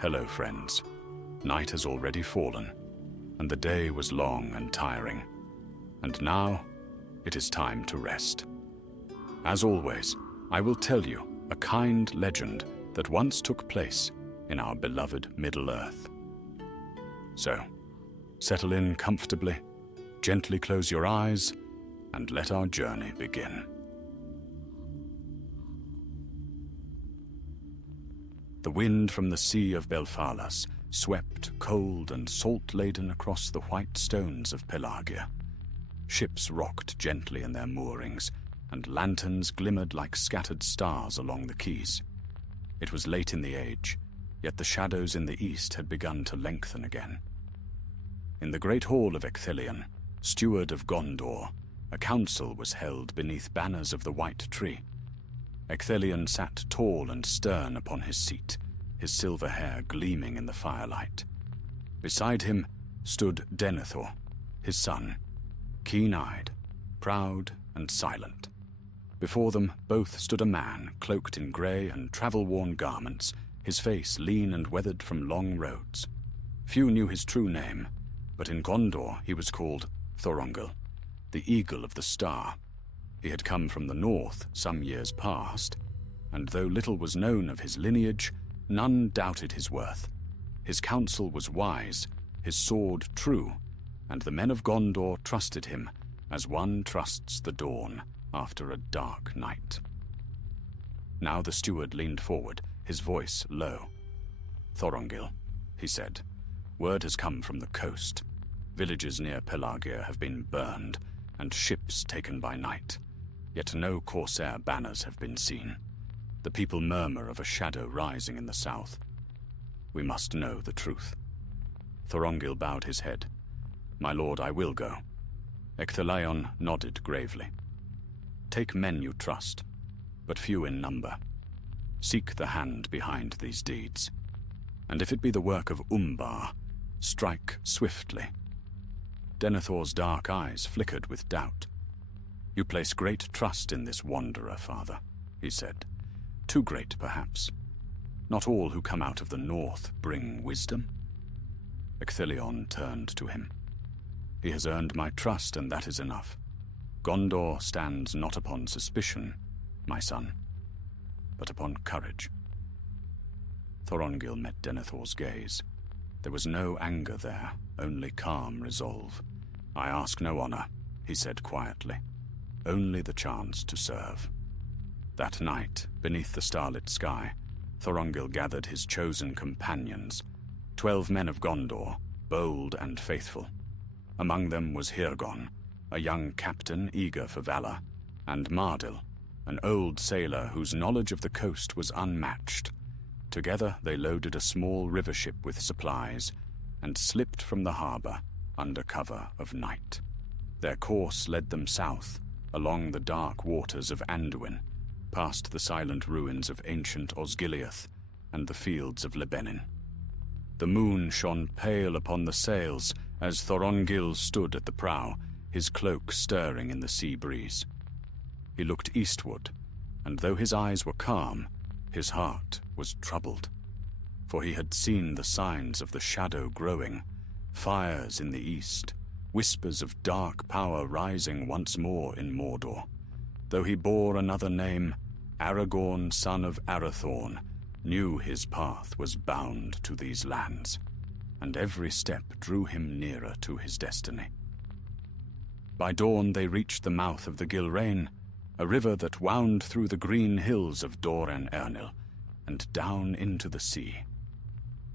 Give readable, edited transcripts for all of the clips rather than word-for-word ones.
Hello, friends. Night has already fallen, and the day was long and tiring. And now, it is time to rest. As always, I will tell you a kind legend that once took place in our beloved Middle-earth. So, settle in comfortably, gently close your eyes, and let our journey begin. The wind from the Sea of Belfalas swept cold and salt-laden across the white stones of Pelagia. Ships rocked gently in their moorings, and lanterns glimmered like scattered stars along the quays. It was late in the age, yet the shadows in the east had begun to lengthen again. In the great hall of Ecthelion, steward of Gondor, a council was held beneath banners of the White Tree. Ecthelion sat tall and stern upon his seat, his silver hair gleaming in the firelight. Beside him stood Denethor, his son, keen-eyed, proud and silent. Before them both stood a man cloaked in grey and travel-worn garments, his face lean and weathered from long roads. Few knew his true name, but in Gondor he was called Thorongil, the Eagle of the Star. He had come from the north some years past, and though little was known of his lineage, none doubted his worth. His counsel was wise, his sword true, and the men of Gondor trusted him as one trusts the dawn after a dark night. Now the steward leaned forward, his voice low. "Thorongil," he said, "word has come from the coast. Villages near Pelagia have been burned, and ships taken by night. Yet no corsair banners have been seen. The people murmur of a shadow rising in the south. We must know the truth." Thorongil bowed his head. "My lord, I will go." Ecthelion nodded gravely. "Take men you trust, but few in number. Seek the hand behind these deeds. And if it be the work of Umbar, strike swiftly." Denethor's dark eyes flickered with doubt. "You place great trust in this wanderer, father," he said. "Too great, perhaps. Not all who come out of the north bring wisdom." Ecthelion turned to him. "He has earned my trust, and that is enough. Gondor stands not upon suspicion, my son, but upon courage." Thorongil met Denethor's gaze. There was no anger there, only calm resolve. "I ask no honor," he said quietly. "Only the chance to serve." That night, beneath the starlit sky, Thorongil gathered his chosen companions, 12 men of Gondor, bold and faithful. Among them was Aragorn, a young captain eager for valor, and Mardil, an old sailor whose knowledge of the coast was unmatched. Together they loaded a small river ship with supplies and slipped from the harbor under cover of night. Their course led them south, along the dark waters of Anduin, past the silent ruins of ancient Osgiliath and the fields of Lebanon. The moon shone pale upon the sails as Thorongil stood at the prow, his cloak stirring in the sea breeze. He looked eastward, and though his eyes were calm, his heart was troubled. For he had seen the signs of the shadow growing, fires in the east, whispers of dark power rising once more in Mordor. Though he bore another name, Aragorn, son of Arathorn, knew his path was bound to these lands, and every step drew him nearer to his destiny. By dawn they reached the mouth of the Gilrain, a river that wound through the green hills of Dor en Ernil and down into the sea.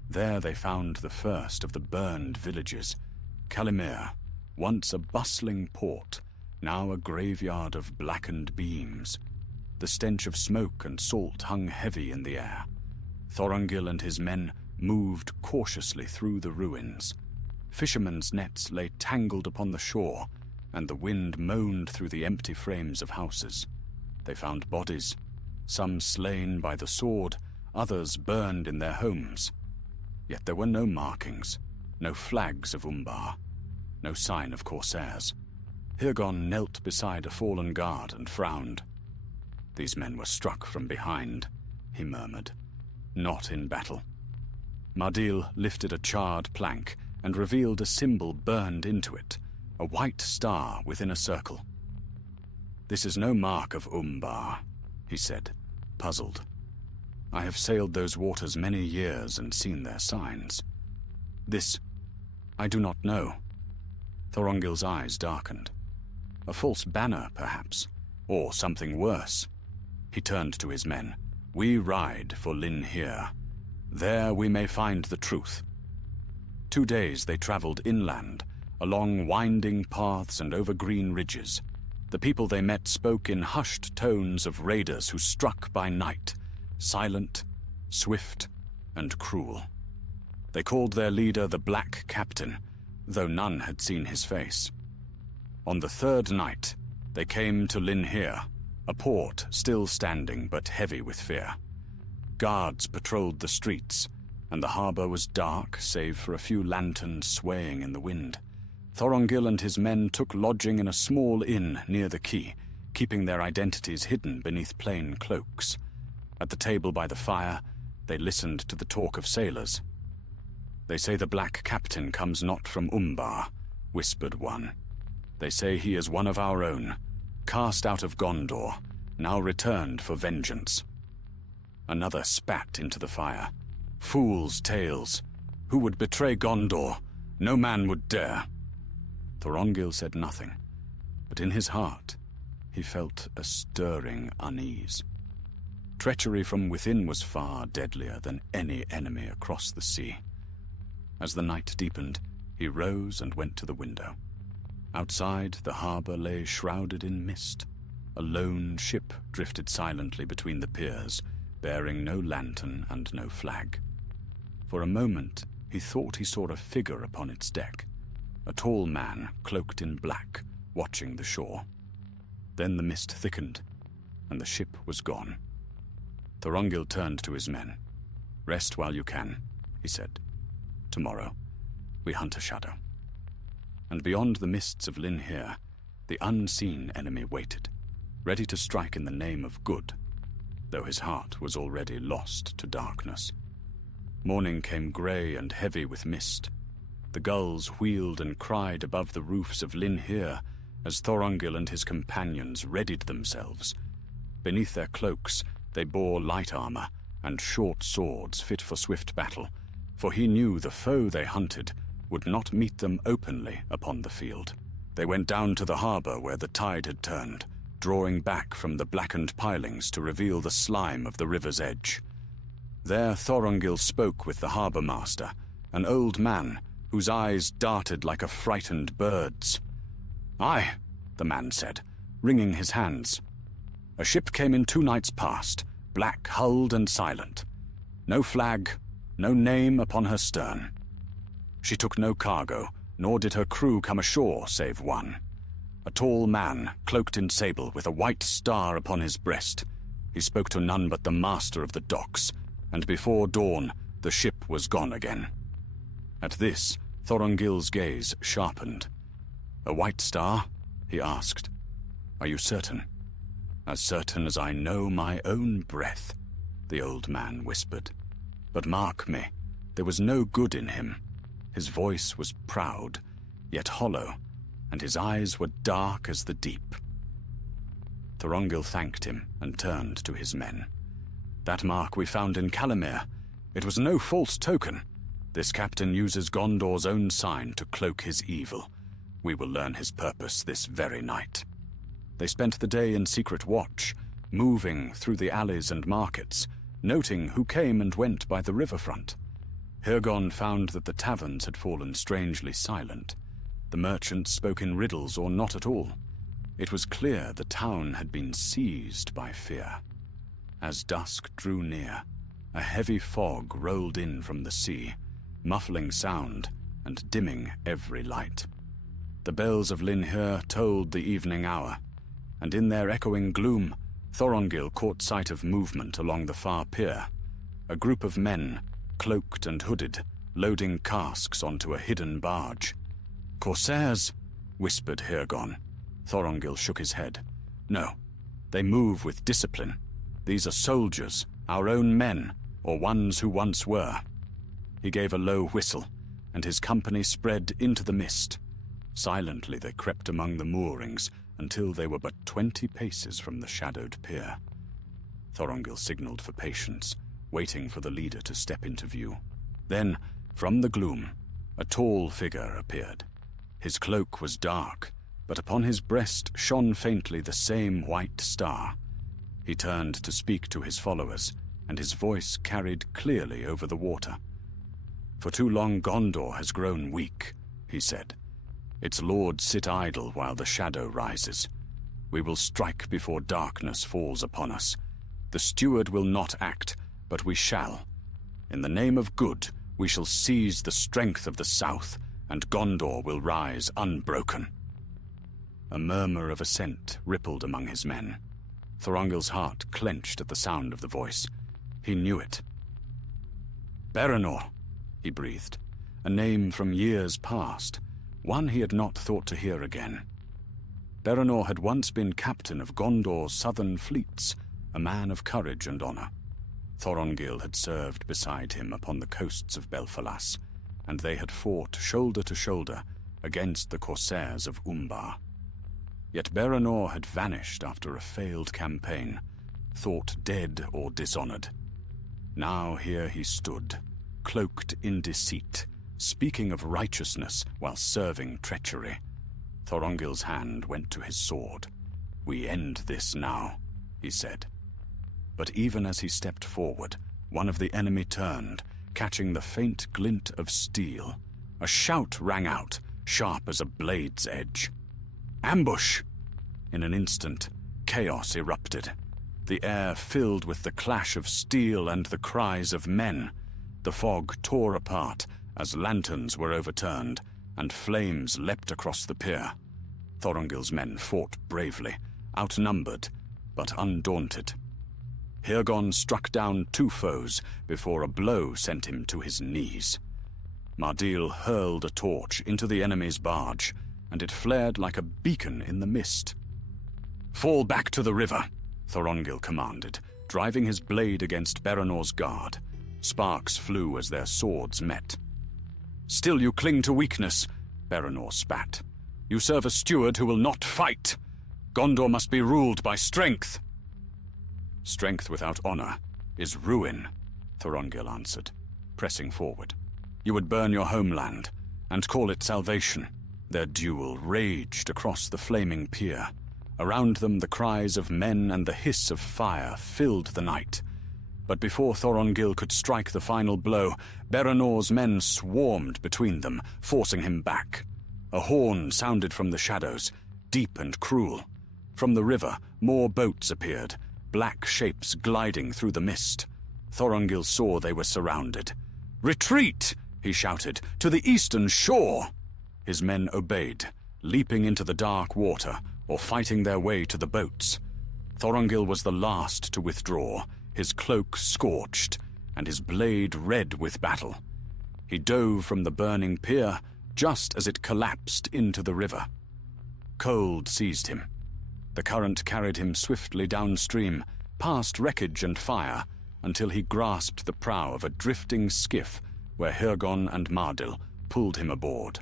There they found the first of the burned villages, Calimere, once a bustling port, now a graveyard of blackened beams. The stench of smoke and salt hung heavy in the air. Thorongil and his men moved cautiously through the ruins. Fishermen's nets lay tangled upon the shore, and the wind moaned through the empty frames of houses. They found bodies, some slain by the sword, others burned in their homes. Yet there were no markings, no flags of Umbar, no sign of corsairs. Aragorn knelt beside a fallen guard and frowned. "These men were struck from behind," he murmured. "Not in battle." Mardil lifted a charred plank and revealed a symbol burned into it, a white star within a circle. "This is no mark of Umbar," he said, puzzled. "I have sailed those waters many years and seen their signs. This, I do not know." Thorongil's eyes darkened. A false banner, perhaps, or something worse. He turned to his men. "We ride for Linhir. There we may find the truth." 2 days they traveled inland, along winding paths and over green ridges. The people they met spoke in hushed tones of raiders who struck by night, silent, swift, and cruel. They called their leader the Black Captain, though none had seen his face. On the 3rd night, they came to Linhir, a port still standing but heavy with fear. Guards patrolled the streets, and the harbor was dark save for a few lanterns swaying in the wind. Thorongil and his men took lodging in a small inn near the quay, keeping their identities hidden beneath plain cloaks. At the table by the fire, they listened to the talk of sailors. "They say the Black Captain comes not from Umbar," whispered one. "They say he is one of our own, cast out of Gondor, now returned for vengeance." Another spat into the fire. "Fools' tales. Who would betray Gondor? No man would dare." Thorongil said nothing, but in his heart he felt a stirring unease. Treachery from within was far deadlier than any enemy across the sea. As the night deepened, he rose and went to the window. Outside, the harbor lay shrouded in mist. A lone ship drifted silently between the piers, bearing no lantern and no flag. For a moment, he thought he saw a figure upon its deck, a tall man cloaked in black, watching the shore. Then the mist thickened, and the ship was gone. Thorongil turned to his men. "Rest while you can," he said. "Tomorrow, we hunt a shadow." And beyond the mists of Linhir, the unseen enemy waited, ready to strike in the name of good, though his heart was already lost to darkness. Morning came grey and heavy with mist. The gulls wheeled and cried above the roofs of Linhir as Thorongil and his companions readied themselves. Beneath their cloaks, they bore light armor and short swords fit for swift battle, for he knew the foe they hunted would not meet them openly upon the field. They went down to the harbor where the tide had turned, drawing back from the blackened pilings to reveal the slime of the river's edge. There Thorongil spoke with the harbor master, an old man whose eyes darted like a frightened bird's. "Aye," the man said, wringing his hands. "A ship came in 2 nights past, black-hulled and silent. No flag, no name upon her stern. She took no cargo, nor did her crew come ashore save one. A tall man, cloaked in sable, with a white star upon his breast. He spoke to none but the master of the docks, and before dawn the ship was gone again." At this, Thorongil's gaze sharpened. "A white star?" he asked. "Are you certain?" "As certain as I know my own breath," the old man whispered. "But mark me, there was no good in him. His voice was proud, yet hollow, and his eyes were dark as the deep." Thorongil thanked him and turned to his men. "That mark we found in Calimere. It was no false token. This captain uses Gondor's own sign to cloak his evil. We will learn his purpose this very night." They spent the day in secret watch, moving through the alleys and markets, noting who came and went by the riverfront. Aragorn found that the taverns had fallen strangely silent. The merchants spoke in riddles or not at all. It was clear the town had been seized by fear. As dusk drew near, a heavy fog rolled in from the sea, muffling sound and dimming every light. The bells of Linhir tolled the evening hour, and in their echoing gloom, Thorongil caught sight of movement along the far pier. A group of men, cloaked and hooded, loading casks onto a hidden barge. "Corsairs," whispered Aragorn. Thorongil shook his head. "No, they move with discipline. These are soldiers, our own men, or ones who once were." He gave a low whistle, and his company spread into the mist. Silently they crept among the moorings until they were but 20 paces from the shadowed pier. Thorongil signaled for patience, waiting for the leader to step into view. Then, from the gloom, a tall figure appeared. His cloak was dark, but upon his breast shone faintly the same white star. He turned to speak to his followers, and his voice carried clearly over the water. "For too long Gondor has grown weak," he said. "Its lords sit idle while the shadow rises. We will strike before darkness falls upon us. The steward will not act, but we shall. In the name of good, we shall seize the strength of the south, and Gondor will rise unbroken." A murmur of assent rippled among his men. Thorongil's heart clenched at the sound of the voice. He knew it. "Berenor," he breathed, a name from years past, one he had not thought to hear again. Berenor had once been captain of Gondor's southern fleets, a man of courage and honor. Thorongil had served beside him upon the coasts of Belfalas, and they had fought shoulder to shoulder against the corsairs of Umbar. Yet Berenor had vanished after a failed campaign, thought dead or dishonored. Now here he stood, cloaked in deceit, speaking of righteousness while serving treachery. Thorongil's hand went to his sword. "We end this now," he said. But even as he stepped forward, one of the enemy turned, catching the faint glint of steel. A shout rang out, sharp as a blade's edge. "Ambush!" In an instant, chaos erupted. The air filled with the clash of steel and the cries of men. The fog tore apart as lanterns were overturned, and flames leapt across the pier. Thorongil's men fought bravely, outnumbered, but undaunted. Aragorn struck down 2 foes before a blow sent him to his knees. Mardil hurled a torch into the enemy's barge, and it flared like a beacon in the mist. "Fall back to the river," Thorongil commanded, driving his blade against Berenor's guard. Sparks flew as their swords met. "Still you cling to weakness," Berenor spat. "You serve a steward who will not fight. Gondor must be ruled by strength." "Strength without honor is ruin," Thorongil answered, pressing forward. "You would burn your homeland and call it salvation." Their duel raged across the flaming pier. Around them the cries of men and the hiss of fire filled the night. But before Thorongil could strike the final blow, Berenor's men swarmed between them, forcing him back. A horn sounded from the shadows, deep and cruel. From the river, more boats appeared, black shapes gliding through the mist. Thorongil saw they were surrounded. "Retreat!" he shouted, "to the eastern shore!" His men obeyed, leaping into the dark water or fighting their way to the boats. Thorongil was the last to withdraw, his cloak scorched, and his blade red with battle. He dove from the burning pier just as it collapsed into the river. Cold seized him. The current carried him swiftly downstream, past wreckage and fire, until he grasped the prow of a drifting skiff where Aragorn and Mardil pulled him aboard.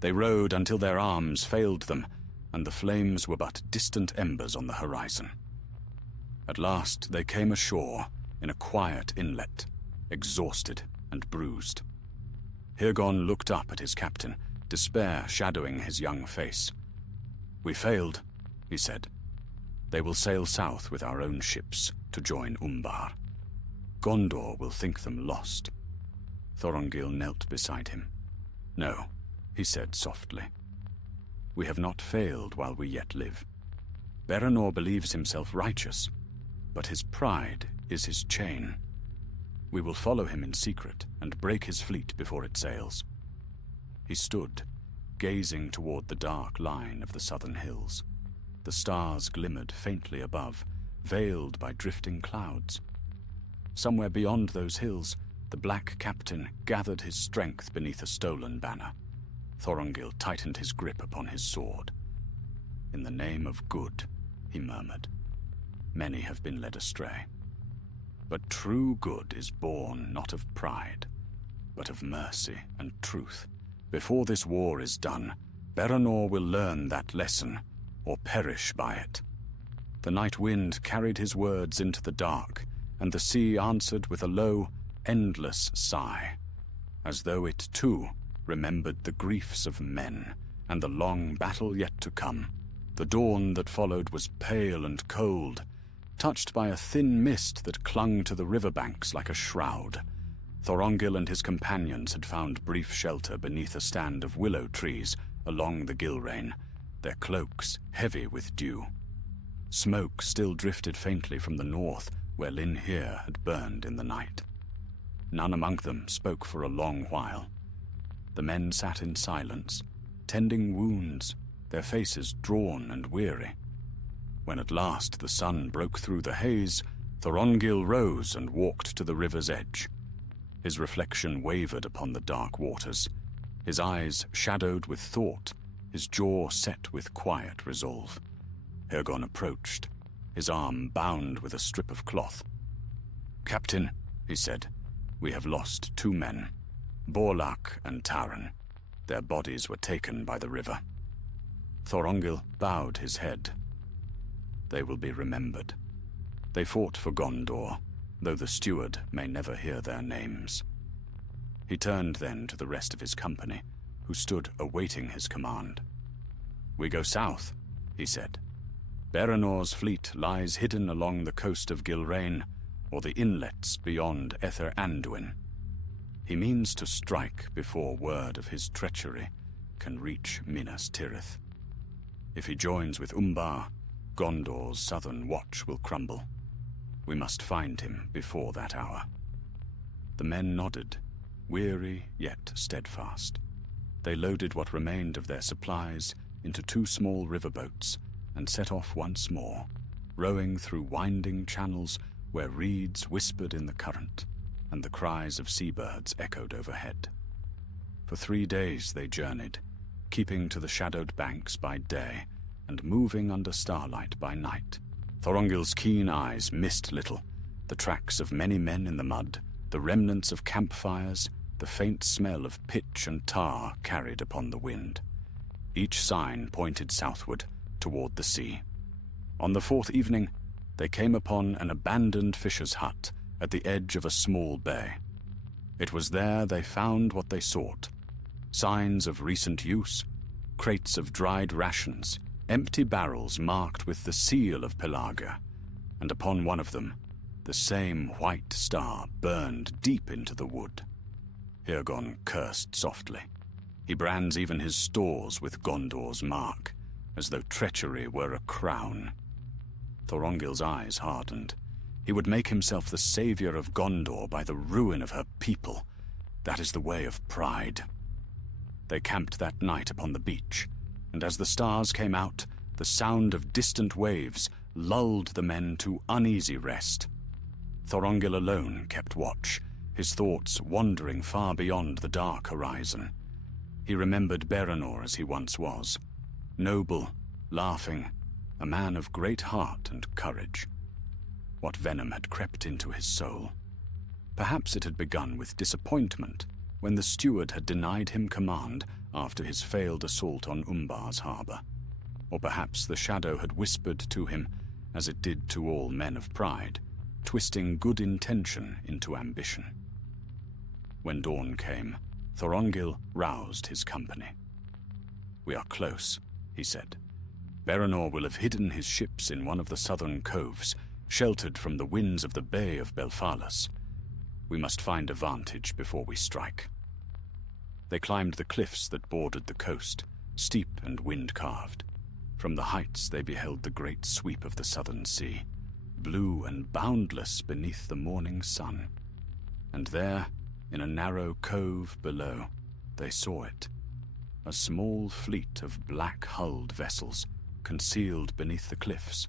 They rowed until their arms failed them, and the flames were but distant embers on the horizon. At last they came ashore in a quiet inlet, exhausted and bruised. Aragorn looked up at his captain, despair shadowing his young face. "We failed," he said. "They will sail south with our own ships to join Umbar. Gondor will think them lost." Thorongil knelt beside him. "No," he said softly. "We have not failed while we yet live. Berenor believes himself righteous, but his pride is his chain. We will follow him in secret and break his fleet before it sails." He stood, gazing toward the dark line of the southern hills. The stars glimmered faintly above, veiled by drifting clouds. Somewhere beyond those hills, the black captain gathered his strength beneath a stolen banner. Thorongil tightened his grip upon his sword. "In the name of good," he murmured. "Many have been led astray. But true good is born not of pride, but of mercy and truth. Before this war is done, Beranor will learn that lesson, or perish by it." The night wind carried his words into the dark, and the sea answered with a low, endless sigh, as though it too remembered the griefs of men and the long battle yet to come. The dawn that followed was pale and cold, touched by a thin mist that clung to the riverbanks like a shroud. Thorongil and his companions had found brief shelter beneath a stand of willow trees along the Gilrain, their cloaks heavy with dew. Smoke still drifted faintly from the north, where Linhir had burned in the night. None among them spoke for a long while. The men sat in silence, tending wounds, their faces drawn and weary. When at last the sun broke through the haze, Thorongil rose and walked to the river's edge. His reflection wavered upon the dark waters, his eyes shadowed with thought, his jaw set with quiet resolve. Aragorn approached, his arm bound with a strip of cloth. "Captain," he said, "we have lost 2 men, Borlak and Taran. Their bodies were taken by the river." Thorongil bowed his head. "They will be remembered. They fought for Gondor, though the steward may never hear their names." He turned then to the rest of his company, who stood awaiting his command. "We go south," he said. "Berenor's fleet lies hidden along the coast of Gilrain, or the inlets beyond Ether Anduin. He means to strike before word of his treachery can reach Minas Tirith. If he joins with Umbar, Gondor's southern watch will crumble. We must find him before that hour." The men nodded, weary yet steadfast. They loaded what remained of their supplies into 2 small riverboats and set off once more, rowing through winding channels where reeds whispered in the current and the cries of seabirds echoed overhead. For 3 days they journeyed, keeping to the shadowed banks by day and moving under starlight by night. Thorongil's keen eyes missed little: the tracks of many men in the mud, the remnants of campfires, the faint smell of pitch and tar carried upon the wind. Each sign pointed southward, toward the sea. On the 4th evening, they came upon an abandoned fisher's hut at the edge of a small bay. It was there they found what they sought: signs of recent use, crates of dried rations, empty barrels marked with the seal of Pelagia, and upon one of them, the same white star burned deep into the wood. Aragorn cursed softly. He brands even his stores with Gondor's mark, as though treachery were a crown. Thorongil's eyes hardened. He would make himself the savior of Gondor by the ruin of her people. That is the way of pride. They camped that night upon the beach, and as the stars came out, the sound of distant waves lulled the men to uneasy rest. Thorongil alone kept watch, his thoughts wandering far beyond the dark horizon. He remembered Beranor as he once was, noble, laughing, a man of great heart and courage. What venom had crept into his soul? Perhaps it had begun with disappointment when the steward had denied him command after his failed assault on Umbar's harbor. Or perhaps the shadow had whispered to him, as it did to all men of pride, twisting good intention into ambition. When dawn came, Thorongil roused his company. "We are close," he said. "Beranor will have hidden his ships in one of the southern coves, sheltered from the winds of the Bay of Belfalas. We must find a vantage before we strike." They climbed the cliffs that bordered the coast, steep and wind-carved. From the heights they beheld the great sweep of the southern sea, blue and boundless beneath the morning sun. And there, in a narrow cove below, they saw it, a small fleet of black-hulled vessels concealed beneath the cliffs.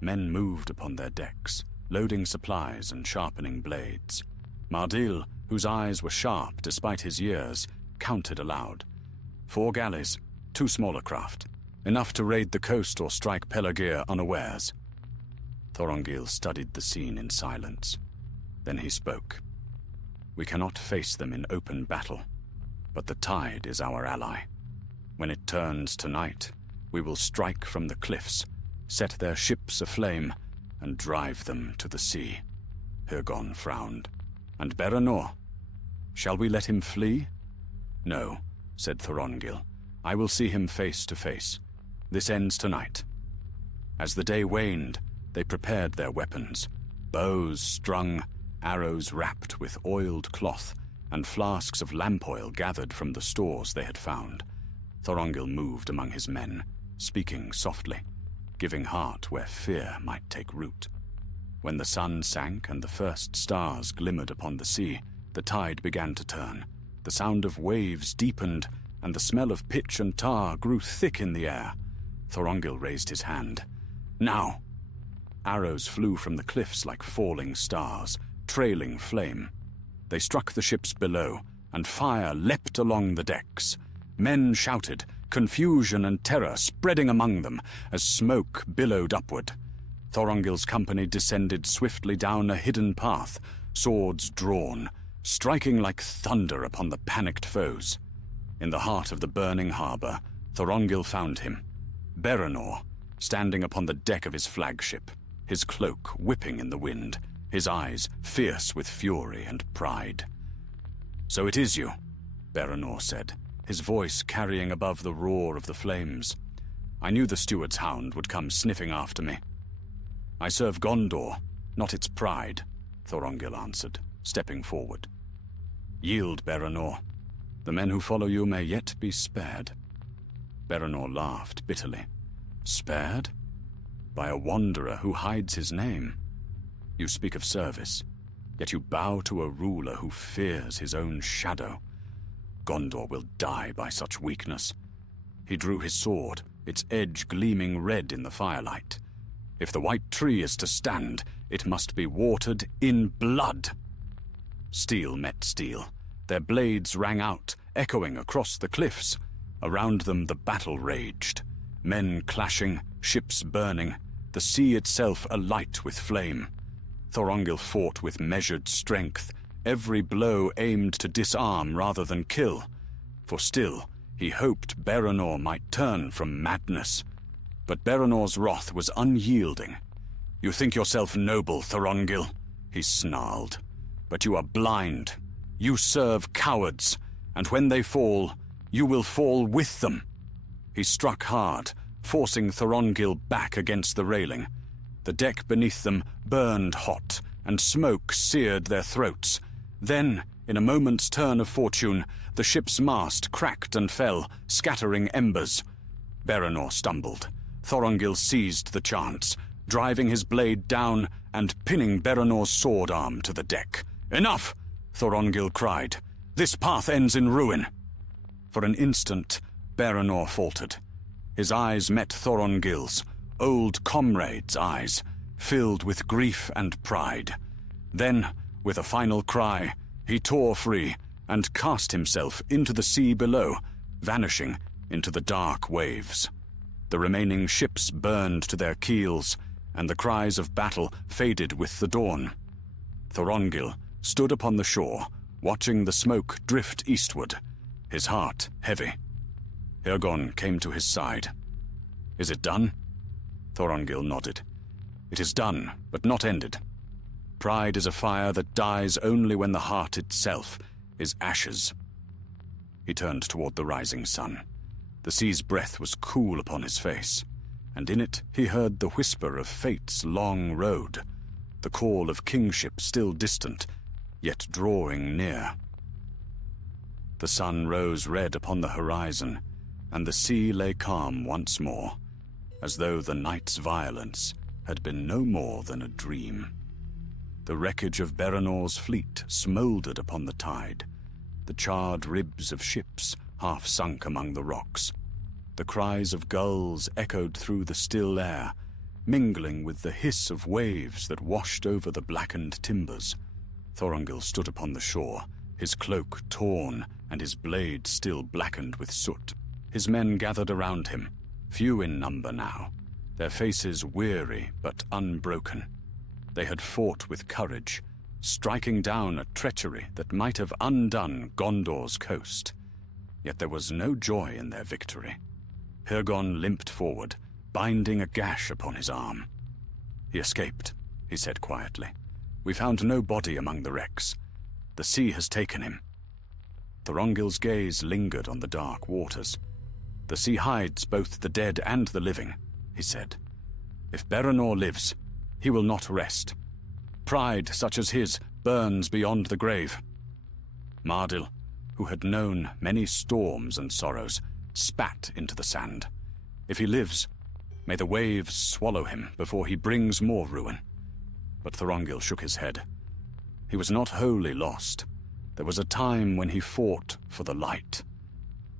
Men moved upon their decks, loading supplies and sharpening blades. Mardil, whose eyes were sharp despite his years, counted aloud. 4 galleys, 2 smaller craft, enough to raid the coast or strike Pelagia unawares. Thorongil studied the scene in silence. Then he spoke. We cannot face them in open battle, but the tide is our ally. When it turns tonight, we will strike from the cliffs, set their ships aflame, and drive them to the sea." Aragorn frowned. "And Berenor? Shall we let him flee?" "No," said Thorongil. "I will see him face to face. This ends tonight." As the day waned, they prepared their weapons, bows strung, arrows wrapped with oiled cloth, and flasks of lamp oil gathered from the stores they had found. Thorongil moved among his men, speaking softly, giving heart where fear might take root. When the sun sank and the first stars glimmered upon the sea, the tide began to turn. The sound of waves deepened, and the smell of pitch and tar grew thick in the air. Thorongil raised his hand. "Now!" Arrows flew from the cliffs like falling stars, trailing flame. They struck the ships below, and fire leapt along the decks. Men shouted, confusion and terror spreading among them as smoke billowed upward. Thorongil's company descended swiftly down a hidden path, swords drawn, striking like thunder upon the panicked foes. In the heart of the burning harbor, Thorongil found him, Berenor, standing upon the deck of his flagship, his cloak whipping in the wind, his eyes fierce with fury and pride. "So it is you," Berenor said, his voice carrying above the roar of the flames. "I knew the steward's hound would come sniffing after me." "I serve Gondor, not its pride," Thorongil answered, stepping forward. "Yield, Berenor. The men who follow you may yet be spared." Berenor laughed bitterly. "Spared? By a wanderer who hides his name. You speak of service, yet you bow to a ruler who fears his own shadow. Gondor will die by such weakness." He drew his sword, its edge gleaming red in the firelight. "If the white tree is to stand, it must be watered in blood." Steel met steel. Their blades rang out, echoing across the cliffs. Around them the battle raged. Men clashing, ships burning, the sea itself alight with flame. Thorongil fought with measured strength, every blow aimed to disarm rather than kill. For still, he hoped Berenor might turn from madness. But Berenor's wrath was unyielding. "You think yourself noble, Thorongil," he snarled. "But you are blind. You serve cowards, and when they fall, you will fall with them." He struck hard, forcing Thorongil back against the railing. The deck beneath them burned hot, and smoke seared their throats. Then, in a moment's turn of fortune, the ship's mast cracked and fell, scattering embers. Berenor stumbled. Thorongil seized the chance, driving his blade down and pinning Berenor's sword arm to the deck. "Enough!" Thorongil cried. "This path ends in ruin." For an instant, Berenor faltered. His eyes met Thorongil's, old comrade's eyes, filled with grief and pride. Then, with a final cry, he tore free and cast himself into the sea below, vanishing into the dark waves. The remaining ships burned to their keels, and the cries of battle faded with the dawn. Thorongil stood upon the shore, watching the smoke drift eastward, his heart heavy. Aragorn came to his side. "Is it done?" Thorongil nodded. "It is done, but not ended. Pride is a fire that dies only when the heart itself is ashes." He turned toward the rising sun. The sea's breath was cool upon his face, and in it he heard the whisper of fate's long road, the call of kingship still distant, yet drawing near. The sun rose red upon the horizon, and the sea lay calm once more, as though the night's violence had been no more than a dream. The wreckage of Berenor's fleet smouldered upon the tide, the charred ribs of ships half sunk among the rocks. The cries of gulls echoed through the still air, mingling with the hiss of waves that washed over the blackened timbers. Thorongil stood upon the shore, his cloak torn and his blade still blackened with soot. His men gathered around him, few in number now, their faces weary but unbroken. They had fought with courage, striking down a treachery that might have undone Gondor's coast. Yet there was no joy in their victory. Aragorn limped forward, binding a gash upon his arm. "He escaped," he said quietly. "We found no body among the wrecks. The sea has taken him." Thorongil's gaze lingered on the dark waters. "The sea hides both the dead and the living," he said. "If Beranor lives, he will not rest. Pride such as his burns beyond the grave." Mardil, who had known many storms and sorrows, spat into the sand. "If he lives, may the waves swallow him before he brings more ruin." But Thorongil shook his head. He was not wholly lost. There was a time when he fought for the light.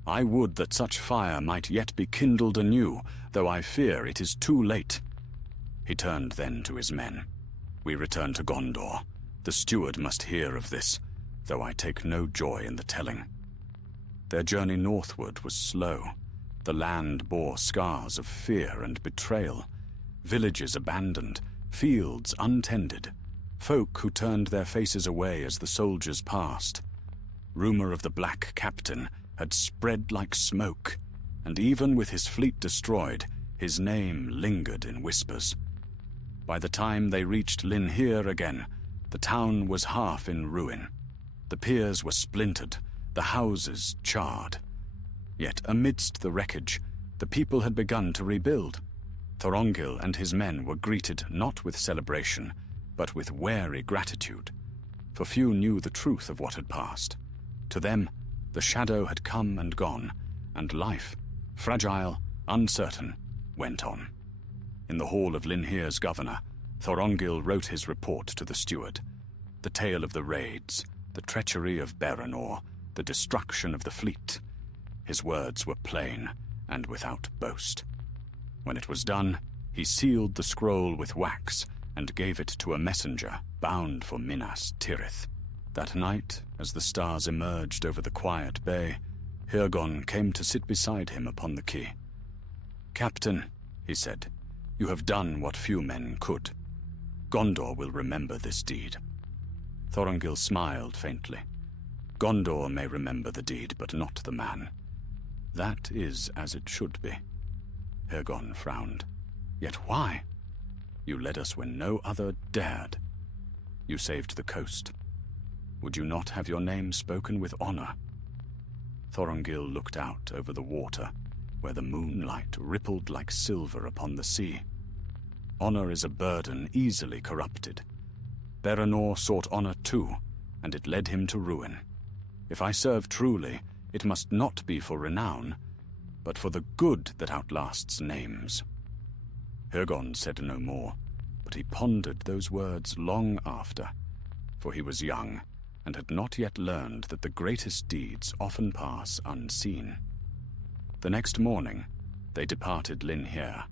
"I would that such fire might yet be kindled anew, though I fear it is too late." He turned then to his men. "We return to Gondor. The steward must hear of this, though I take no joy in the telling." Their journey northward was slow. The land bore scars of fear and betrayal. Villages abandoned, fields untended, folk who turned their faces away as the soldiers passed. Rumor of the Black Captain had spread like smoke, and even with his fleet destroyed, his name lingered in whispers. By the time they reached Linhir again, the town was half in ruin. The piers were splintered, the houses charred. Yet amidst the wreckage, the people had begun to rebuild. Thorongil and his men were greeted not with celebration, but with wary gratitude, for few knew the truth of what had passed. To them, the shadow had come and gone, and life, fragile, uncertain, went on. In the hall of Linhir's governor, Thorongil wrote his report to the steward. The tale of the raids, the treachery of Beranor, the destruction of the fleet. His words were plain and without boast. When it was done, he sealed the scroll with wax and gave it to a messenger bound for Minas Tirith. That night, as the stars emerged over the quiet bay, Aragorn came to sit beside him upon the quay. "Captain," he said, "you have done what few men could. Gondor will remember this deed." Thorongil smiled faintly. "Gondor may remember the deed, but not the man. That is as it should be." Aragorn frowned. "Yet why? You led us when no other dared. You saved the coast. Would you not have your name spoken with honor?" Thorongil looked out over the water, where the moonlight rippled like silver upon the sea. Honor is a burden easily corrupted. Beranor sought honor too, and it led him to ruin. If I serve truly, it must not be for renown, but for the good that outlasts names. Aragorn said no more, but he pondered those words long after, for he was young and had not yet learned that the greatest deeds often pass unseen. The next morning, they departed Linhir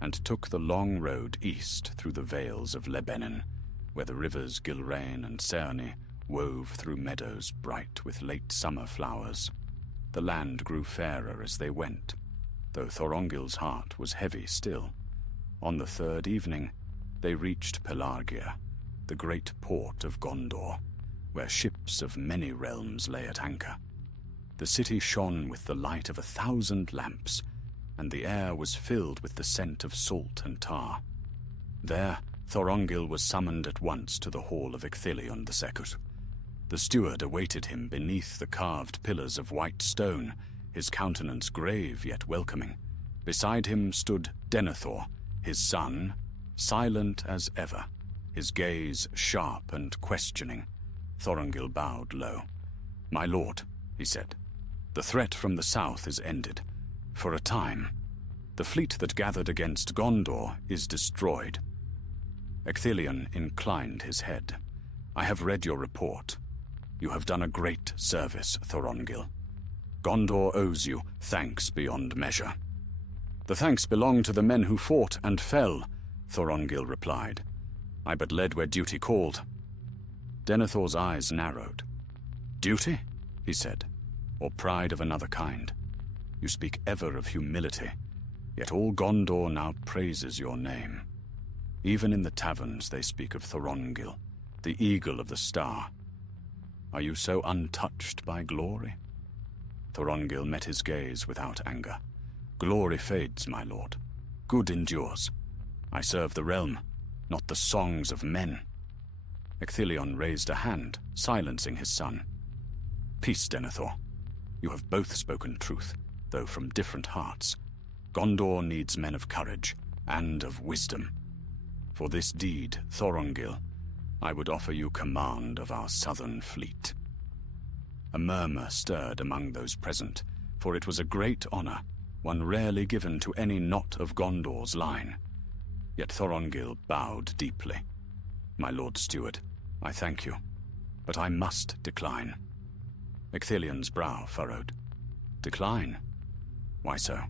and took the long road east through the vales of Lebanon, where the rivers Gilrain and Cerne wove through meadows bright with late summer flowers. The land grew fairer as they went, though Thorongil's heart was heavy still. On the third evening, they reached Pelargia, the great port of Gondor, where ships of many realms lay at anchor. The city shone with the light of 1,000 lamps, and the air was filled with the scent of salt and tar. There, Thorongil was summoned at once to the hall of Ecthelion II. The steward awaited him beneath the carved pillars of white stone, his countenance grave yet welcoming. Beside him stood Denethor, his son, silent as ever, his gaze sharp and questioning. Thorongil bowed low. "My lord," he said, "the threat from the south is ended. For a time. The fleet that gathered against Gondor is destroyed." Ecthelion inclined his head. "I have read your report. You have done a great service, Thorongil. Gondor owes you thanks beyond measure." "The thanks belong to the men who fought and fell," Thorongil replied. "I but led where duty called." Denethor's eyes narrowed. "Duty?" he said, "or pride of another kind? You speak ever of humility, yet all Gondor now praises your name. Even in the taverns they speak of Thorongil. the eagle of the star. Are you so untouched by glory? Thorongil met his gaze without anger. Glory fades, my lord. Good endures. I serve the realm, not the songs of men. Ecthelion raised a hand, silencing his son. Peace, Denethor. You have both spoken truth, though from different hearts. Gondor needs men of courage and of wisdom. For this deed, Thorongil, I would offer you command of our southern fleet. A murmur stirred among those present, for it was a great honor, one rarely given to any not of Gondor's line. Yet Thorongil bowed deeply. My lord steward, I thank you, but I must decline. Ecthelion's brow furrowed. Decline? Why so?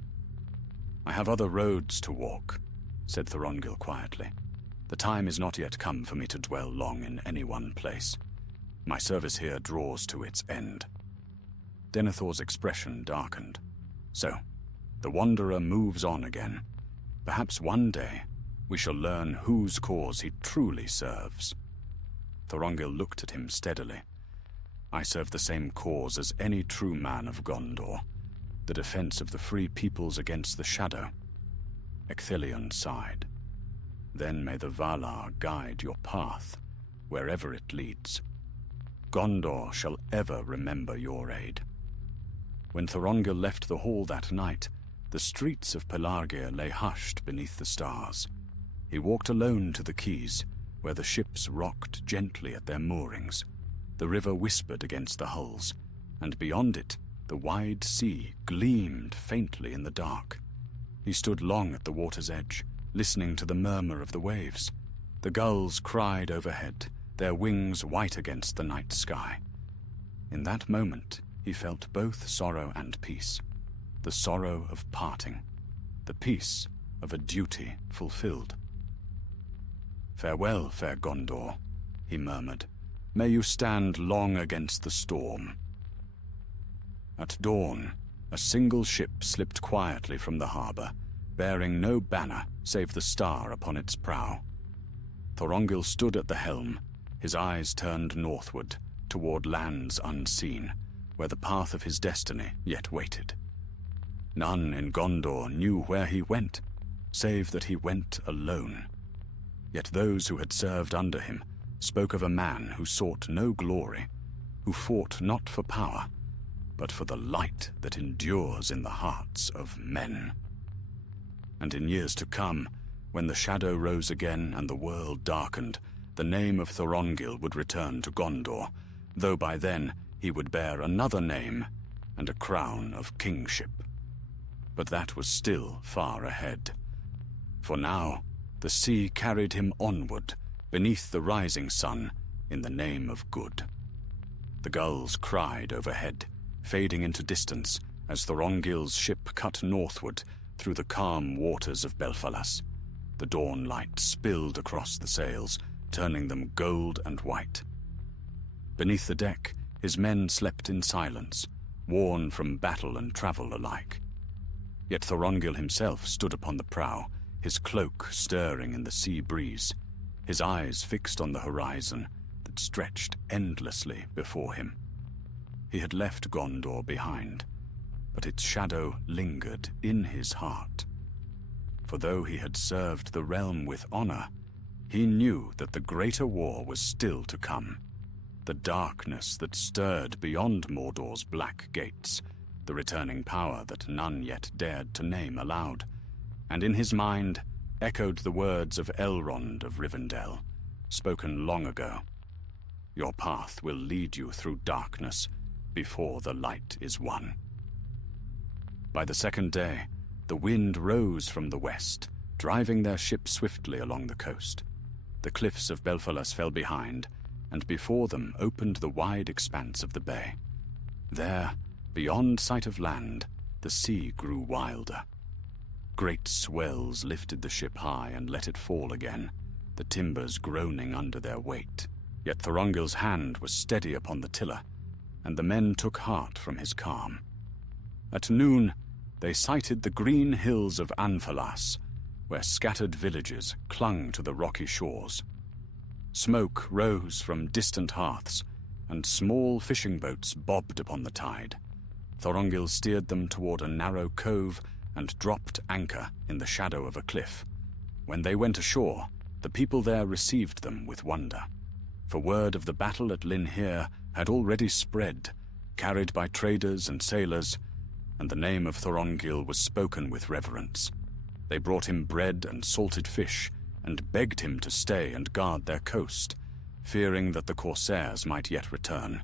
I have other roads to walk, said Thorongil quietly. The time is not yet come for me to dwell long in any one place. My service here draws to its end. Denethor's expression darkened. So, the Wanderer moves on again. Perhaps one day we shall learn whose cause he truly serves. Thorongil looked at him steadily. I serve the same cause as any true man of Gondor, the defense of the free peoples against the shadow. Ecthelion sighed. Then may the Valar guide your path, wherever it leads. Gondor shall ever remember your aid. When Thorongil left the hall that night, the streets of Pelargir lay hushed beneath the stars. He walked alone to the quays, where the ships rocked gently at their moorings. The river whispered against the hulls, and beyond it, the wide sea gleamed faintly in the dark. He stood long at the water's edge, listening to the murmur of the waves. The gulls cried overhead, their wings white against the night sky. In that moment, he felt both sorrow and peace. The sorrow of parting, the peace of a duty fulfilled. Farewell, fair Gondor, he murmured. May you stand long against the storm. At dawn, a single ship slipped quietly from the harbor, bearing no banner save the star upon its prow. Thorongil stood at the helm, his eyes turned northward, toward lands unseen, where the path of his destiny yet waited. None in Gondor knew where he went, save that he went alone. Yet those who had served under him spoke of a man who sought no glory, who fought not for power, but for the light that endures in the hearts of men. And in years to come, when the shadow rose again and the world darkened, the name of Thorongil would return to Gondor, though by then he would bear another name and a crown of kingship. But that was still far ahead. For now, the sea carried him onward, beneath the rising sun, in the name of good. The gulls cried overhead, fading into distance as Thorongil's ship cut northward through the calm waters of Belfalas. The dawn light spilled across the sails, turning them gold and white. Beneath the deck, his men slept in silence, worn from battle and travel alike. Yet Thorongil himself stood upon the prow, his cloak stirring in the sea breeze, his eyes fixed on the horizon that stretched endlessly before him. He had left Gondor behind, but its shadow lingered in his heart. For though he had served the realm with honor, he knew that the greater war was still to come. The darkness that stirred beyond Mordor's black gates, the returning power that none yet dared to name aloud. And in his mind echoed the words of Elrond of Rivendell, spoken long ago. Your path will lead you through darkness before the light is won. By the second day, the wind rose from the west, driving their ship swiftly along the coast. The cliffs of Belfalas fell behind, and before them opened the wide expanse of the bay. There, beyond sight of land, the sea grew wilder. Great swells lifted the ship high and let it fall again, the timbers groaning under their weight. Yet Thorongil's hand was steady upon the tiller, and the men took heart from his calm. At noon, they sighted the green hills of Anfalas, where scattered villages clung to the rocky shores. Smoke rose from distant hearths, and small fishing boats bobbed upon the tide. Thorongil steered them toward a narrow cove and dropped anchor in the shadow of a cliff. When they went ashore, the people there received them with wonder, for word of the battle at Linhir had already spread, carried by traders and sailors, and the name of Thorongil was spoken with reverence. They brought him bread and salted fish, and begged him to stay and guard their coast, fearing that the corsairs might yet return.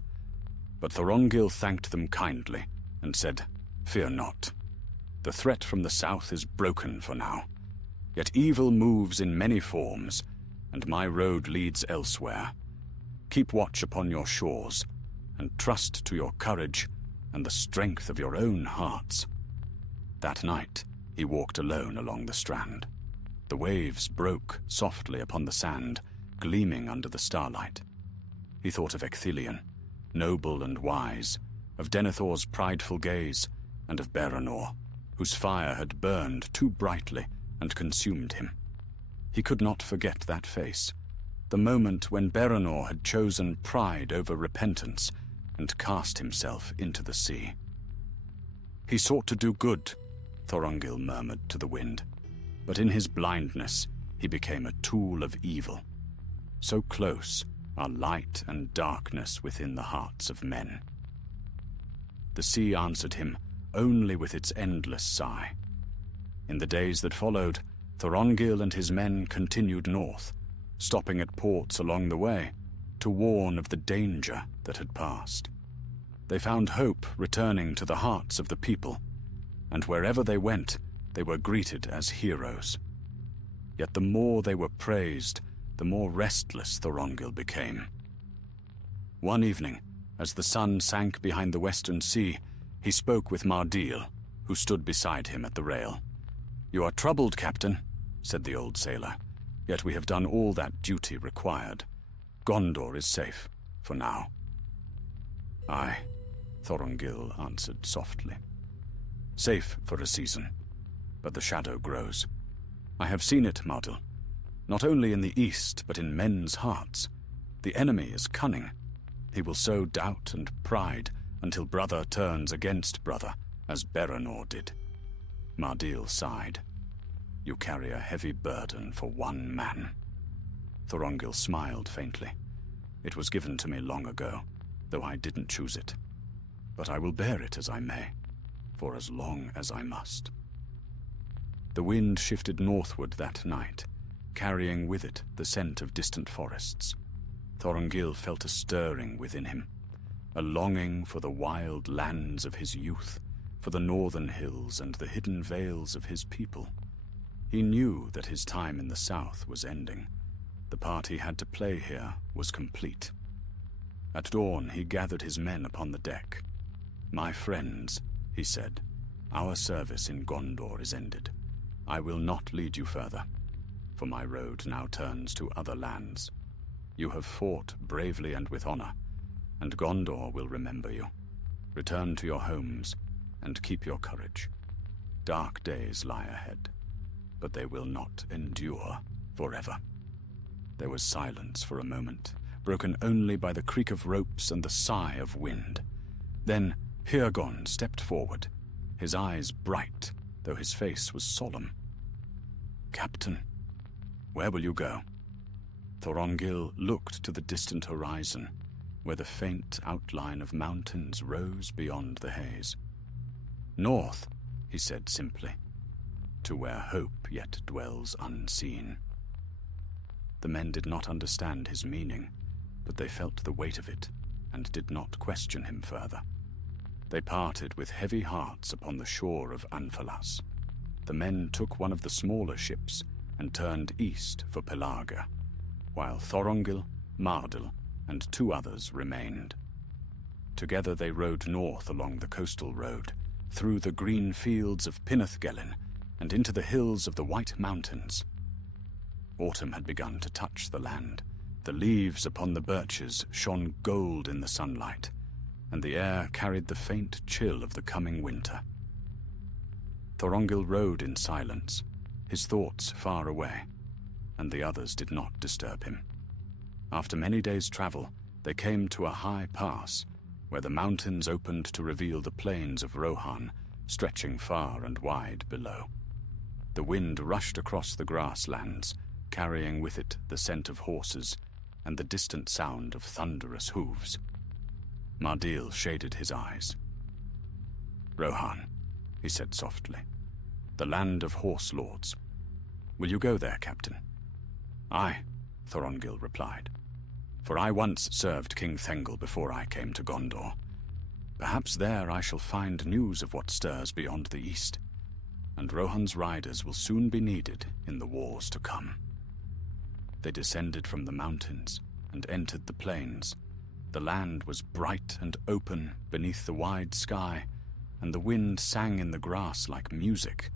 But Thorongil thanked them kindly, and said, "Fear not. The threat from the south is broken for now. Yet evil moves in many forms, and my road leads elsewhere. Keep watch upon your shores, and trust to your courage and the strength of your own hearts." That night, he walked alone along the strand. The waves broke softly upon the sand, gleaming under the starlight. He thought of Ecthelion, noble and wise, of Denethor's prideful gaze, and of Beranor, whose fire had burned too brightly and consumed him. He could not forget that face, the moment when Beranor had chosen pride over repentance and cast himself into the sea. He sought to do good, Thorongil murmured to the wind, but in his blindness he became a tool of evil. So close are light and darkness within the hearts of men. The sea answered him only with its endless sigh. In the days that followed, Thorongil and his men continued north, stopping at ports along the way to warn of the danger that had passed. They found hope returning to the hearts of the people, and wherever they went, they were greeted as heroes. Yet the more they were praised, the more restless Thorongil became. One evening, as the sun sank behind the western sea, he spoke with Mardil, who stood beside him at the rail. "You are troubled, Captain," said the old sailor, "yet we have done all that duty required. Gondor is safe, for now." "Aye," Thorongil answered softly. "Safe for a season, but the shadow grows. I have seen it, Mardil, not only in the east, but in men's hearts. The enemy is cunning. He will sow doubt and pride until brother turns against brother, as Beranor did." Mardil sighed. "You carry a heavy burden for one man." Thorongil smiled faintly. "It was given to me long ago, though I didn't choose it. But I will bear it as I may, for as long as I must." The wind shifted northward that night, carrying with it the scent of distant forests. Thorongil felt a stirring within him, a longing for the wild lands of his youth, for the northern hills and the hidden vales of his people. He knew that his time in the south was ending. The part he had to play here was complete. At dawn he gathered his men upon the deck. "My friends," he said, "our service in Gondor is ended. I will not lead you further, for my road now turns to other lands. You have fought bravely and with honor, and Gondor will remember you. Return to your homes and keep your courage. Dark days lie ahead, but they will not endure forever." There was silence for a moment, broken only by the creak of ropes and the sigh of wind. Then Aragorn stepped forward, his eyes bright, though his face was solemn. "Captain, where will you go?" Thorongil looked to the distant horizon, where the faint outline of mountains rose beyond the haze. "North," he said simply, "to where hope yet dwells unseen." The men did not understand his meaning, but they felt the weight of it, and did not question him further. They parted with heavy hearts upon the shore of Anfalas. The men took one of the smaller ships and turned east for Pelarga, while Thorongil, Mardil, and 2 others remained. Together they rode north along the coastal road, through the green fields of Pinnethgelin, and into the hills of the White Mountains. Autumn had begun to touch the land. The leaves upon the birches shone gold in the sunlight, and the air carried the faint chill of the coming winter. Thorongil rode in silence, his thoughts far away, and the others did not disturb him. After many days' travel, they came to a high pass, where the mountains opened to reveal the plains of Rohan, stretching far and wide below. The wind rushed across the grasslands, carrying with it the scent of horses and the distant sound of thunderous hooves. Mardil shaded his eyes. "Rohan," he said softly, "the land of horse lords. Will you go there, Captain?" "Aye," Thorongil replied, "for I once served King Thengel before I came to Gondor. Perhaps there I shall find news of what stirs beyond the east, and Rohan's riders will soon be needed in the wars to come." They descended from the mountains and entered the plains. The land was bright and open beneath the wide sky, and the wind sang in the grass like music.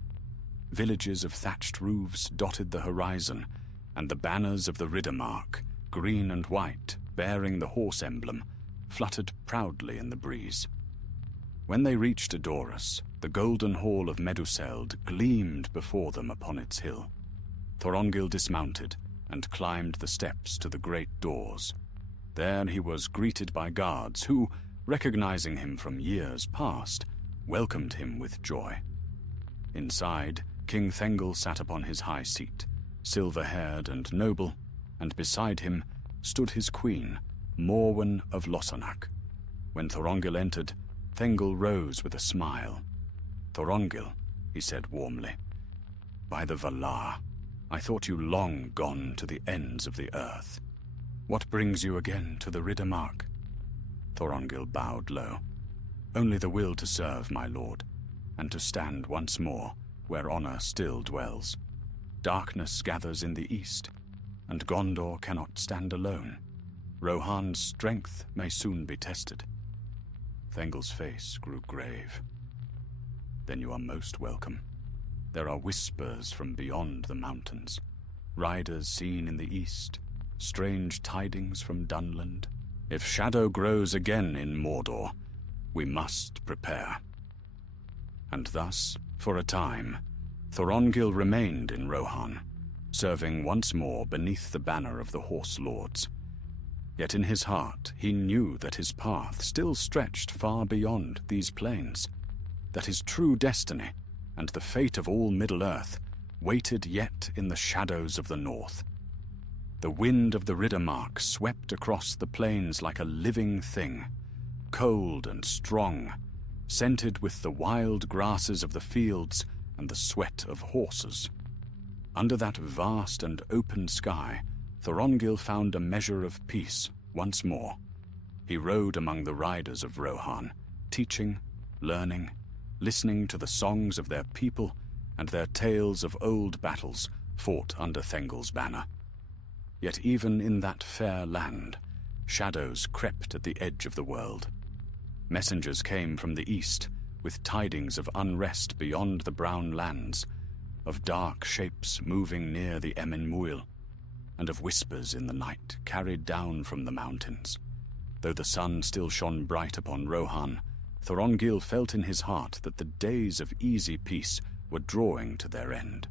Villages of thatched roofs dotted the horizon, and the banners of the Riddermark, green and white, bearing the horse emblem, fluttered proudly in the breeze. When they reached Edoras, the golden hall of Meduseld gleamed before them upon its hill. Thorongil dismounted and climbed the steps to the great doors. There he was greeted by guards who, recognizing him from years past, welcomed him with joy. Inside, King Thengel sat upon his high seat, silver-haired and noble, and beside him stood his queen, Morwen of Lossarnach. When Thorongil entered, Thengel rose with a smile. "Thorongil," he said warmly, "by the Valar, I thought you long gone to the ends of the earth. What brings you again to the Riddermark?" Thorongil bowed low. "Only the will to serve, my lord, and to stand once more where honor still dwells. Darkness gathers in the east, and Gondor cannot stand alone. Rohan's strength may soon be tested." Thengel's face grew grave. "Then you are most welcome. There are whispers from beyond the mountains, riders seen in the east, strange tidings from Dunland. If shadow grows again in Mordor, we must prepare." And thus, for a time, Thorongil remained in Rohan, serving once more beneath the banner of the Horse Lords. Yet in his heart he knew that his path still stretched far beyond these plains, that his true destiny and the fate of all Middle-earth waited yet in the shadows of the north. The wind of the Riddermark swept across the plains like a living thing, cold and strong, scented with the wild grasses of the fields and the sweat of horses. Under that vast and open sky, Thorongil found a measure of peace once more. He rode among the riders of Rohan, teaching, learning, listening to the songs of their people and their tales of old battles fought under Thengel's banner. Yet even in that fair land, shadows crept at the edge of the world. Messengers came from the east, with tidings of unrest beyond the brown lands, of dark shapes moving near the Emyn Muil, and of whispers in the night carried down from the mountains. Though the sun still shone bright upon Rohan, Thorongil felt in his heart that the days of easy peace were drawing to their end.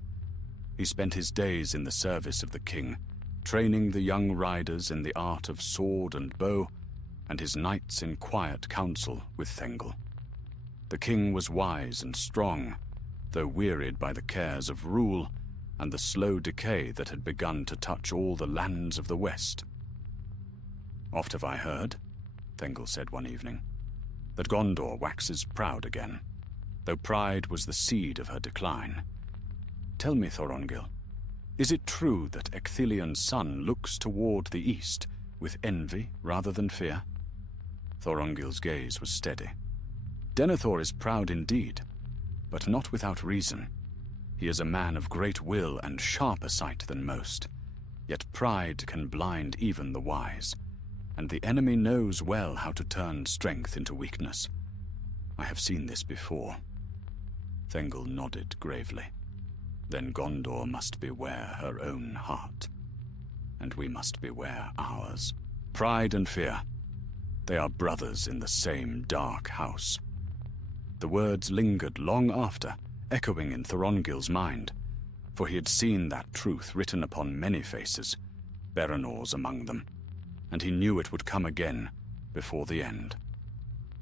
He spent his days in the service of the king, training the young riders in the art of sword and bow, and his nights in quiet council with Thengel. The king was wise and strong, though wearied by the cares of rule and the slow decay that had begun to touch all the lands of the west. "Oft have I heard," Thengel said one evening, "that Gondor waxes proud again, though pride was the seed of her decline. Tell me, Thorongil, is it true that Ecthelian's son looks toward the east with envy rather than fear?" Thorongil's gaze was steady. "Denethor is proud indeed, but not without reason. He is a man of great will and sharper sight than most, yet pride can blind even the wise, and the enemy knows well how to turn strength into weakness. I have seen this before." Thengel nodded gravely. "Then Gondor must beware her own heart, and we must beware ours. Pride and fear, they are brothers in the same dark house." The words lingered long after, echoing in Thorongil's mind, for he had seen that truth written upon many faces, Berenor's among them. and he knew it would come again before the end.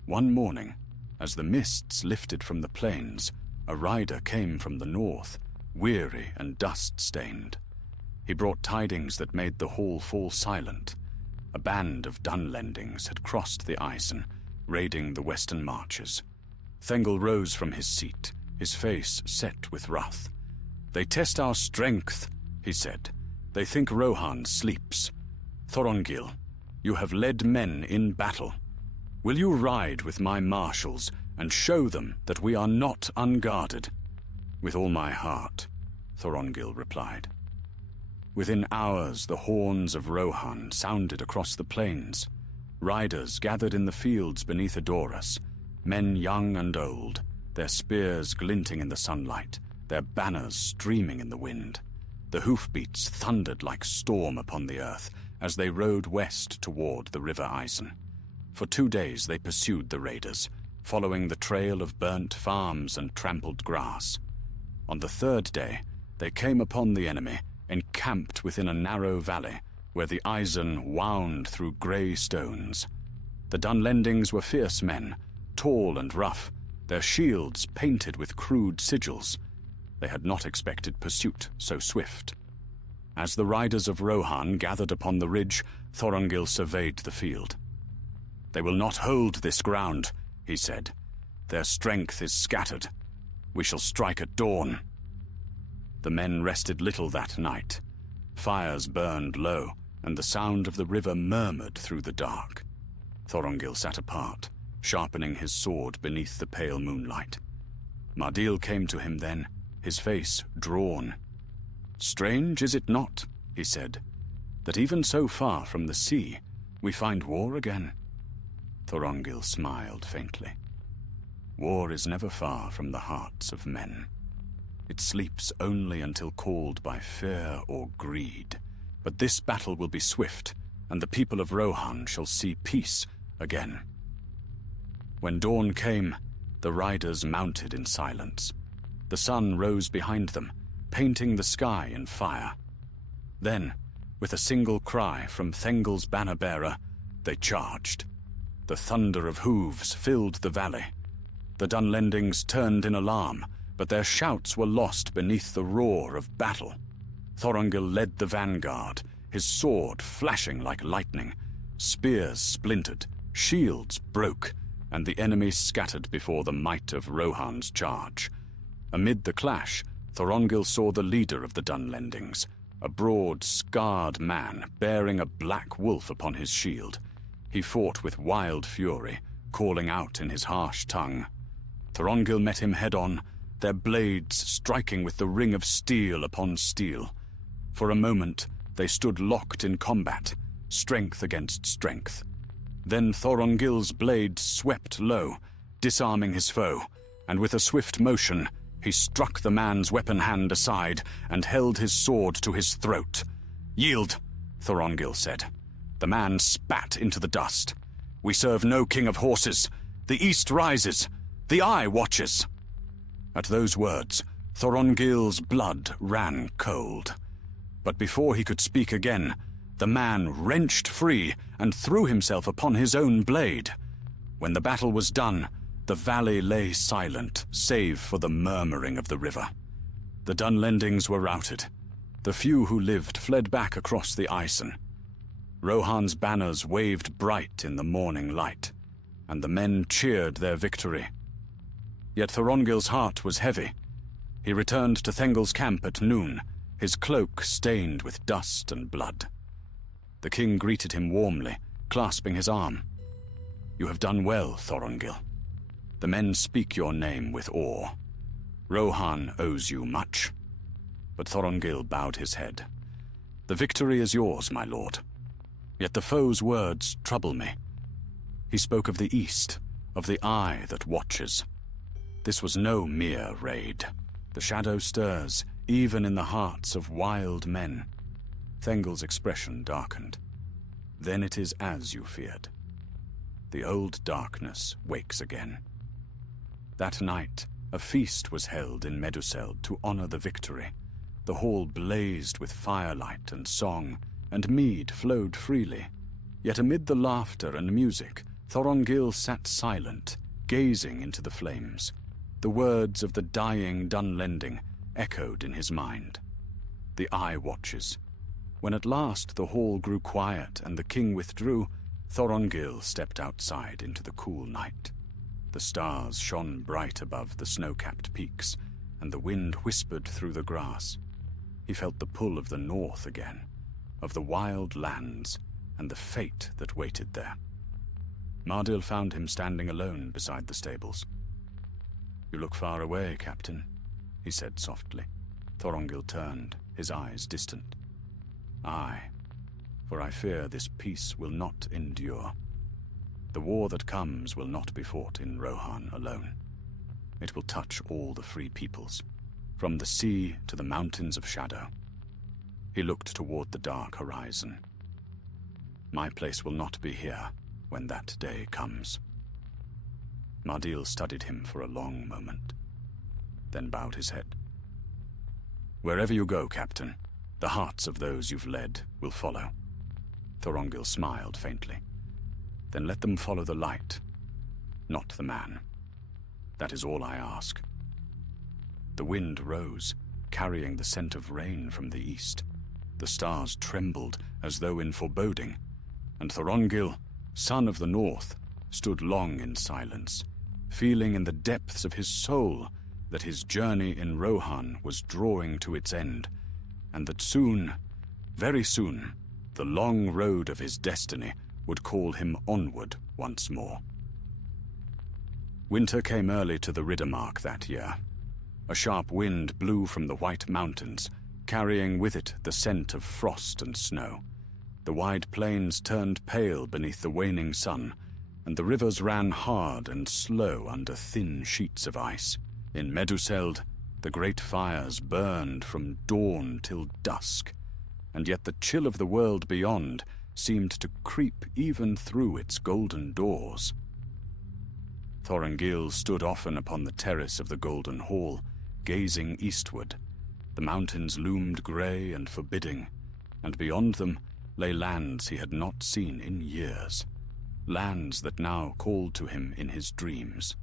One morning, as the mists lifted from the plains, a rider came from the north, weary and dust-stained. He brought tidings that made the hall fall silent. A band of Dunlendings had crossed the Isen, raiding the western marches. Thengel rose from his seat, his face set with wrath. "They test our strength," he said. "They think Rohan sleeps. Thorongil, you have led men in battle. Will you ride with my marshals and show them that we are not unguarded?" "With all my heart," Thorongil replied. Within hours, the horns of Rohan sounded across the plains. Riders gathered in the fields beneath Adoras, men young and old, their spears glinting in the sunlight, their banners streaming in the wind. The hoofbeats thundered like storm upon the earth as they rode west toward the river Isen. For 2 days they pursued the raiders, following the trail of burnt farms and trampled grass. On the 3rd day, they came upon the enemy, encamped within a narrow valley where the Isen wound through grey stones. The Dunlendings were fierce men, tall and rough, their shields painted with crude sigils. They had not expected pursuit so swift. As the riders of Rohan gathered upon the ridge, Thorongil surveyed the field. "They will not hold this ground," he said. "Their strength is scattered. We shall strike at dawn." The men rested little that night. Fires burned low, and the sound of the river murmured through the dark. Thorongil sat apart, sharpening his sword beneath the pale moonlight. Mardil came to him then, his face drawn. "Strange, is it not," he said, "that even so far from the sea, we find war again?" Thorongil smiled faintly. "War is never far from the hearts of men. It sleeps only until called by fear or greed. But this battle will be swift, and the people of Rohan shall see peace again." When dawn came, the riders mounted in silence. The sun rose behind them, painting the sky in fire. Then, with a single cry from Thengel's banner-bearer, they charged. The thunder of hooves filled the valley. The Dunlendings turned in alarm, but their shouts were lost beneath the roar of battle. Thorongil led the vanguard, his sword flashing like lightning. Spears splintered, shields broke, and the enemy scattered before the might of Rohan's charge. Amid the clash, Thorongil saw the leader of the Dunlendings, a broad, scarred man bearing a black wolf upon his shield. He fought with wild fury, calling out in his harsh tongue. Thorongil met him head-on, their blades striking with the ring of steel upon steel. For a moment, they stood locked in combat, strength against strength. Then Thorongil's blade swept low, disarming his foe, and with a swift motion, he struck the man's weapon hand aside and held his sword to his throat. "Yield," Thorongil said. The man spat into the dust. "We serve no king of horses. The east rises. The eye watches." At those words, Thorongil's blood ran cold. But before he could speak again, the man wrenched free and threw himself upon his own blade. When the battle was done, the valley lay silent, save for the murmuring of the river. The Dunlendings were routed. The few who lived fled back across the Isen. Rohan's banners waved bright in the morning light, and the men cheered their victory. Yet Thorongil's heart was heavy. He returned to Thengel's camp at noon, his cloak stained with dust and blood. The king greeted him warmly, clasping his arm. "You have done well, Thorongil. The men speak your name with awe. Rohan owes you much." But Thorongil bowed his head. "The victory is yours, my lord. Yet the foe's words trouble me." He spoke of the east, of the eye that watches. This was no mere raid. The shadow stirs, even in the hearts of wild men. Thengel's expression darkened. "Then it is as you feared. The old darkness wakes again." That night, a feast was held in Meduseld to honor the victory. The hall blazed with firelight and song, and mead flowed freely. Yet amid the laughter and music, Thorongil sat silent, gazing into the flames. The words of the dying Dunlending echoed in his mind. The eye watches. When at last the hall grew quiet and the king withdrew, Thorongil stepped outside into the cool night. The stars shone bright above the snow-capped peaks, and the wind whispered through the grass. He felt the pull of the north again, of the wild lands and the fate that waited there. Mardil found him standing alone beside the stables. "You look far away, Captain," he said softly. Thorongil turned, his eyes distant. "Aye, for I fear this peace will not endure. The war that comes will not be fought in Rohan alone. It will touch all the free peoples, from the sea to the mountains of shadow." He looked toward the dark horizon. "My place will not be here when that day comes." Mardil studied him for a long moment, then bowed his head. "Wherever you go, Captain, the hearts of those you've led will follow." Thorongil smiled faintly. "Then let them follow the light, not the man. That is all I ask." The wind rose, carrying the scent of rain from the east. The stars trembled as though in foreboding, and Thorongil, son of the north, stood long in silence, feeling in the depths of his soul that his journey in Rohan was drawing to its end, and that soon, very soon, the long road of his destiny would call him onward once more. Winter came early to the Riddermark that year. A sharp wind blew from the White Mountains, carrying with it the scent of frost and snow. The wide plains turned pale beneath the waning sun, and the rivers ran hard and slow under thin sheets of ice. In Meduseld, the great fires burned from dawn till dusk, and yet the chill of the world beyond seemed to creep even through its golden doors. Thorongil stood often upon the terrace of the Golden Hall, gazing eastward. The mountains loomed grey and forbidding, and beyond them lay lands he had not seen in years, lands that now called to him in his dreams.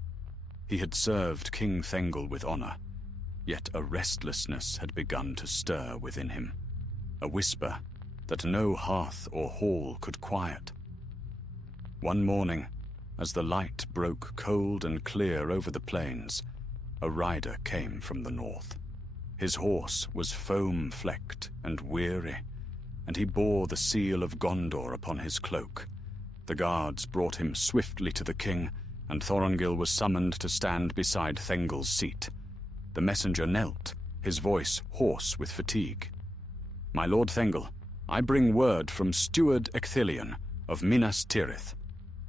He had served King Thengel with honor, yet a restlessness had begun to stir within him, a whisper that no hearth or hall could quiet. One morning, as the light broke cold and clear over the plains, a rider came from the north. His horse was foam-flecked and weary, and he bore the seal of Gondor upon his cloak. The guards brought him swiftly to the king, and Thorongil was summoned to stand beside Thengel's seat. The messenger knelt, his voice hoarse with fatigue. "My lord Thengel, I bring word from Steward Ecthelion of Minas Tirith.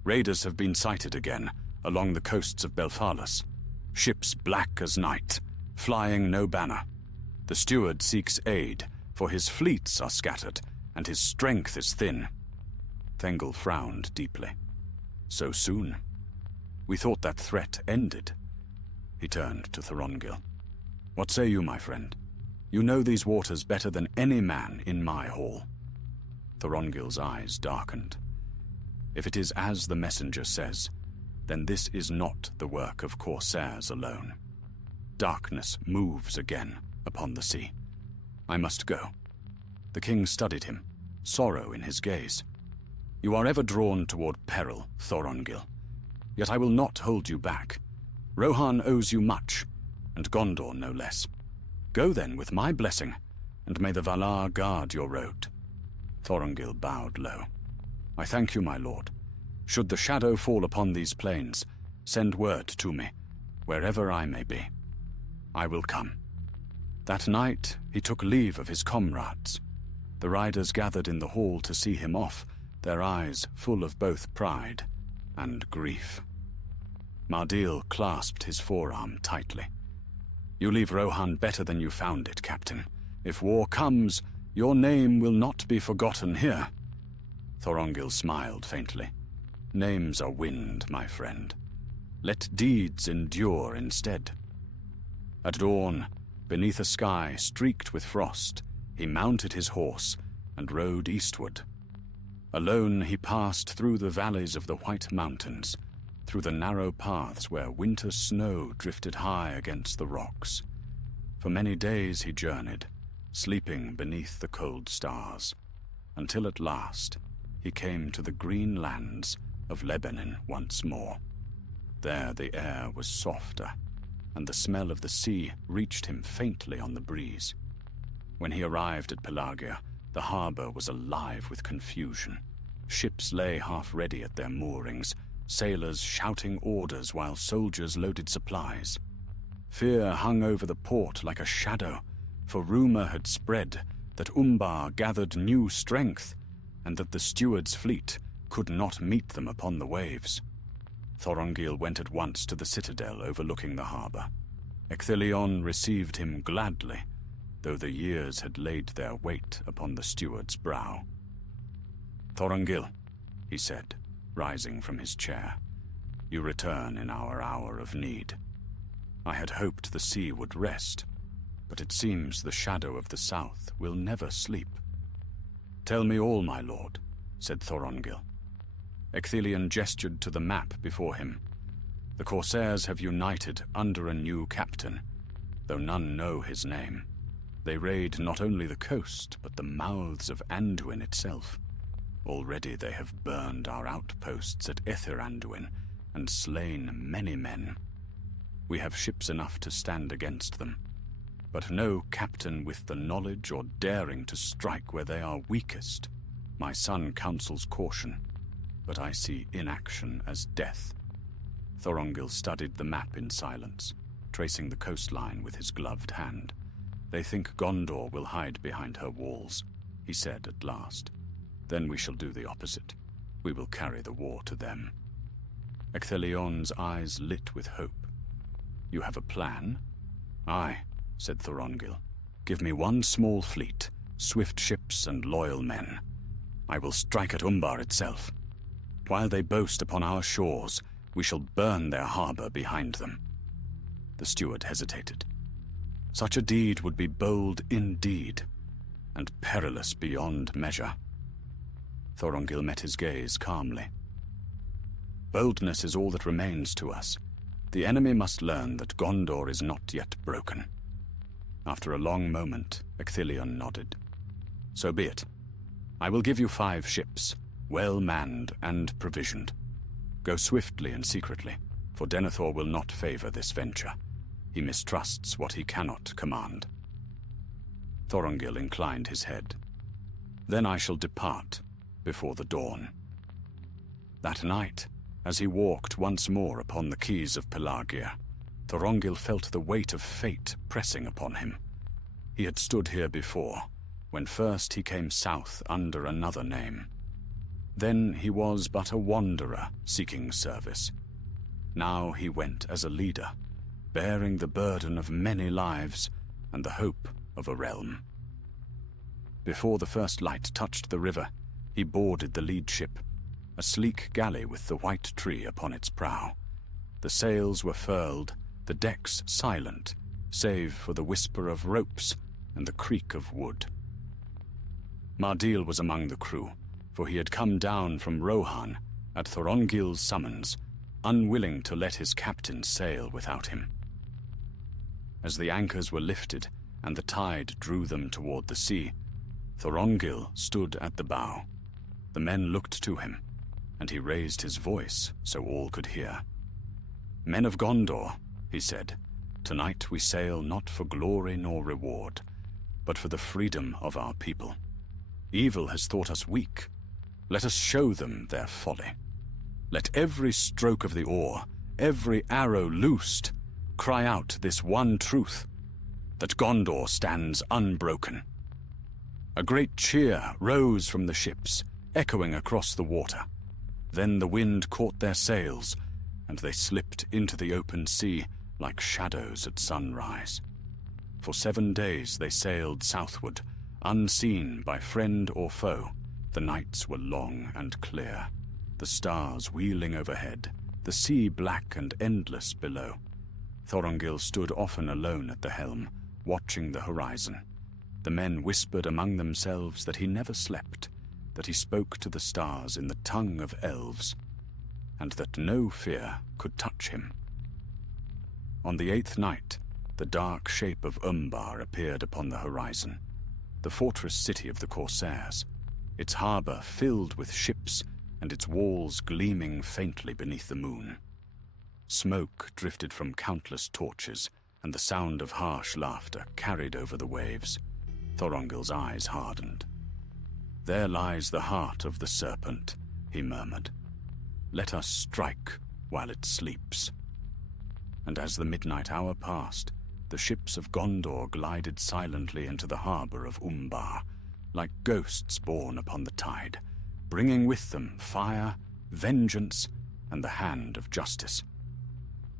Raiders have been sighted again along the coasts of Belfalas. Ships black as night, flying no banner. The steward seeks aid, for his fleets are scattered, and his strength is thin." Thengel frowned deeply. "So soon? We thought that threat ended." He turned to Thorongil. "What say you, my friend? You know these waters better than any man in my hall." Thorongil's eyes darkened. "If it is as the messenger says, then this is not the work of corsairs alone. Darkness moves again upon the sea. I must go." The king studied him, sorrow in his gaze. "You are ever drawn toward peril, Thorongil. Yet I will not hold you back. Rohan owes you much, and Gondor no less. Go then with my blessing, and may the Valar guard your road." Thorongil bowed low. "I thank you, my lord. Should the shadow fall upon these plains, send word to me, wherever I may be. I will come." That night he took leave of his comrades. The riders gathered in the hall to see him off, their eyes full of both pride and grief. Mardil clasped his forearm tightly. "You leave Rohan better than you found it, Captain. If war comes, your name will not be forgotten here." Thorongil smiled faintly. "Names are wind, my friend. Let deeds endure instead." At dawn, beneath a sky streaked with frost, he mounted his horse and rode eastward. Alone he passed through the valleys of the White Mountains, through the narrow paths where winter snow drifted high against the rocks. For many days he journeyed, sleeping beneath the cold stars, until at last he came to the green lands of Lebanon once more. There the air was softer, and the smell of the sea reached him faintly on the breeze. When he arrived at Pelagia, the harbor was alive with confusion. Ships lay half-ready at their moorings, sailors shouting orders while soldiers loaded supplies. Fear hung over the port like a shadow, for rumor had spread that Umbar gathered new strength, and that the steward's fleet could not meet them upon the waves. Thorongil went at once to the citadel overlooking the harbor. Ecthelion received him gladly, though the years had laid their weight upon the steward's brow. "Thorongil," he said, rising from his chair, "you return in our hour of need. I had hoped the sea would rest, but it seems the shadow of the south will never sleep." "Tell me all, my lord," said Thorongil. Ecthelion gestured to the map before him. "The Corsairs have united under a new captain, though none know his name. They raid not only the coast, but the mouths of Anduin itself. Already they have burned our outposts at Anduin and slain many men. We have ships enough to stand against them, but no captain with the knowledge or daring to strike where they are weakest. My son counsels caution, but I see inaction as death." Thorongil studied the map in silence, tracing the coastline with his gloved hand. "They think Gondor will hide behind her walls," he said at last. "Then we shall do the opposite. We will carry the war to them." Ecthelion's eyes lit with hope. "You have a plan?" "Aye," said Thorongil. "Give me one small fleet, swift ships and loyal men. I will strike at Umbar itself. While they boast upon our shores, we shall burn their harbor behind them." The steward hesitated. Such a deed would be bold indeed, and perilous beyond measure. Thorongil met his gaze calmly. "Boldness is all that remains to us. The enemy must learn that Gondor is not yet broken." After a long moment, Ecthelion nodded. "So be it. I will give you 5 ships, well manned and provisioned. Go swiftly and secretly, for Denethor will not favor this venture. He mistrusts what he cannot command." Thorongil inclined his head. "Then I shall depart before the dawn." That night, as he walked once more upon the quays of Pelagia, Thorongil felt the weight of fate pressing upon him. He had stood here before, when first he came south under another name. Then he was but a wanderer seeking service. Now he went as a leader, bearing the burden of many lives and the hope of a realm. Before the first light touched the river, he boarded the lead ship, a sleek galley with the white tree upon its prow. The sails were furled, the decks silent, save for the whisper of ropes and the creak of wood. Mardil was among the crew, for he had come down from Rohan at Thorongil's summons, unwilling to let his captain sail without him. As the anchors were lifted and the tide drew them toward the sea, Thorongil stood at the bow. The men looked to him, and he raised his voice so all could hear. "Men of Gondor," he said, "tonight we sail not for glory nor reward, but for the freedom of our people. Evil has thought us weak. Let us show them their folly. Let every stroke of the oar, every arrow loosed, cry out this one truth, that Gondor stands unbroken." A great cheer rose from the ships, echoing across the water. Then the wind caught their sails, and they slipped into the open sea like shadows at sunrise. For 7 days they sailed southward, unseen by friend or foe. The nights were long and clear, the stars wheeling overhead, the sea black and endless below. Thorongil stood often alone at the helm, watching the horizon. The men whispered among themselves that he never slept, that he spoke to the stars in the tongue of elves, and that no fear could touch him. On the 8th night, the dark shape of Umbar appeared upon the horizon, the fortress city of the Corsairs, its harbour filled with ships and its walls gleaming faintly beneath the moon. Smoke drifted from countless torches, and the sound of harsh laughter carried over the waves. Thorongil's eyes hardened. "There lies the heart of the serpent," he murmured. "Let us strike while it sleeps." And as the midnight hour passed, the ships of Gondor glided silently into the harbour of Umbar, like ghosts borne upon the tide, bringing with them fire, vengeance, and the hand of justice.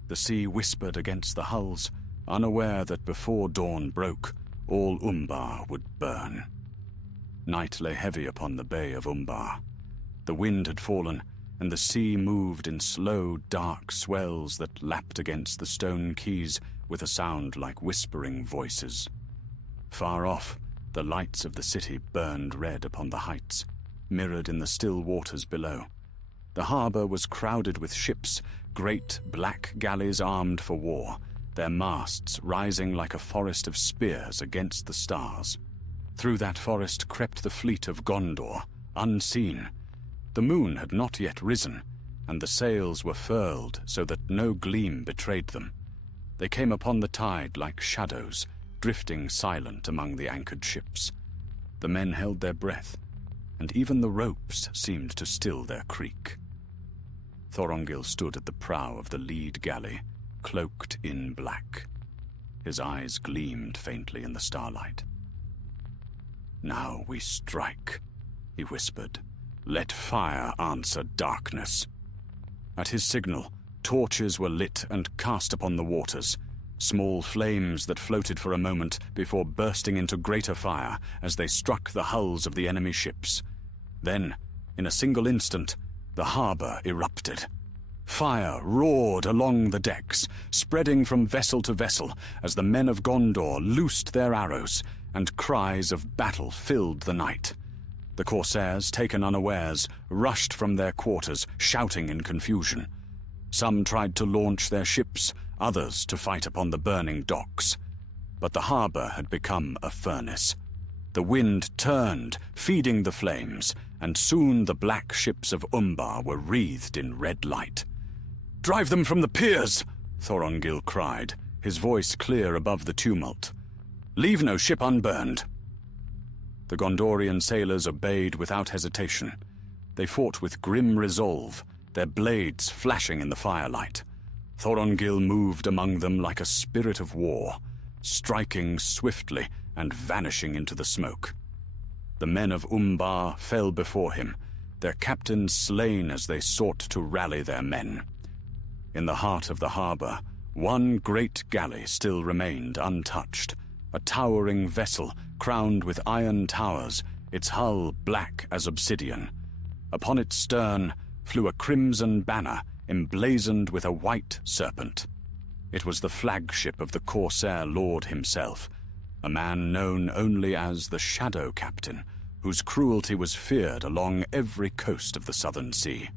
The sea whispered against the hulls, unaware that before dawn broke, all Umbar would burn. Night lay heavy upon the bay of Umbar. The wind had fallen, and the sea moved in slow, dark swells that lapped against the stone quays with a sound like whispering voices. Far off, the lights of the city burned red upon the heights, mirrored in the still waters below. The harbour was crowded with ships, great black galleys armed for war, their masts rising like a forest of spears against the stars. Through that forest crept the fleet of Gondor, unseen. The moon had not yet risen, and the sails were furled so that no gleam betrayed them. They came upon the tide like shadows, drifting silent among the anchored ships. The men held their breath, and even the ropes seemed to still their creak. Thorongil stood at the prow of the lead galley, cloaked in black. His eyes gleamed faintly in the starlight. "Now we strike," he whispered. "Let fire answer darkness." At his signal, torches were lit and cast upon the waters, small flames that floated for a moment before bursting into greater fire as they struck the hulls of the enemy ships. Then, in a single instant, the harbour erupted. Fire roared along the decks, spreading from vessel to vessel as the men of Gondor loosed their arrows, and cries of battle filled the night. The Corsairs, taken unawares, rushed from their quarters, shouting in confusion. Some tried to launch their ships, others to fight upon the burning docks. But the harbour had become a furnace. The wind turned, feeding the flames, and soon the black ships of Umbar were wreathed in red light. "Drive them from the piers!" Thorongil cried, his voice clear above the tumult. "Leave no ship unburned." The Gondorian sailors obeyed without hesitation. They fought with grim resolve, their blades flashing in the firelight. Thorongil moved among them like a spirit of war, striking swiftly and vanishing into the smoke. The men of Umbar fell before him, their captains slain as they sought to rally their men. In the heart of the harbour, one great galley still remained untouched, a towering vessel crowned with iron towers, its hull black as obsidian. Upon its stern flew a crimson banner emblazoned with a white serpent. It was the flagship of the Corsair Lord himself, a man known only as the Shadow Captain, whose cruelty was feared along every coast of the southern sea.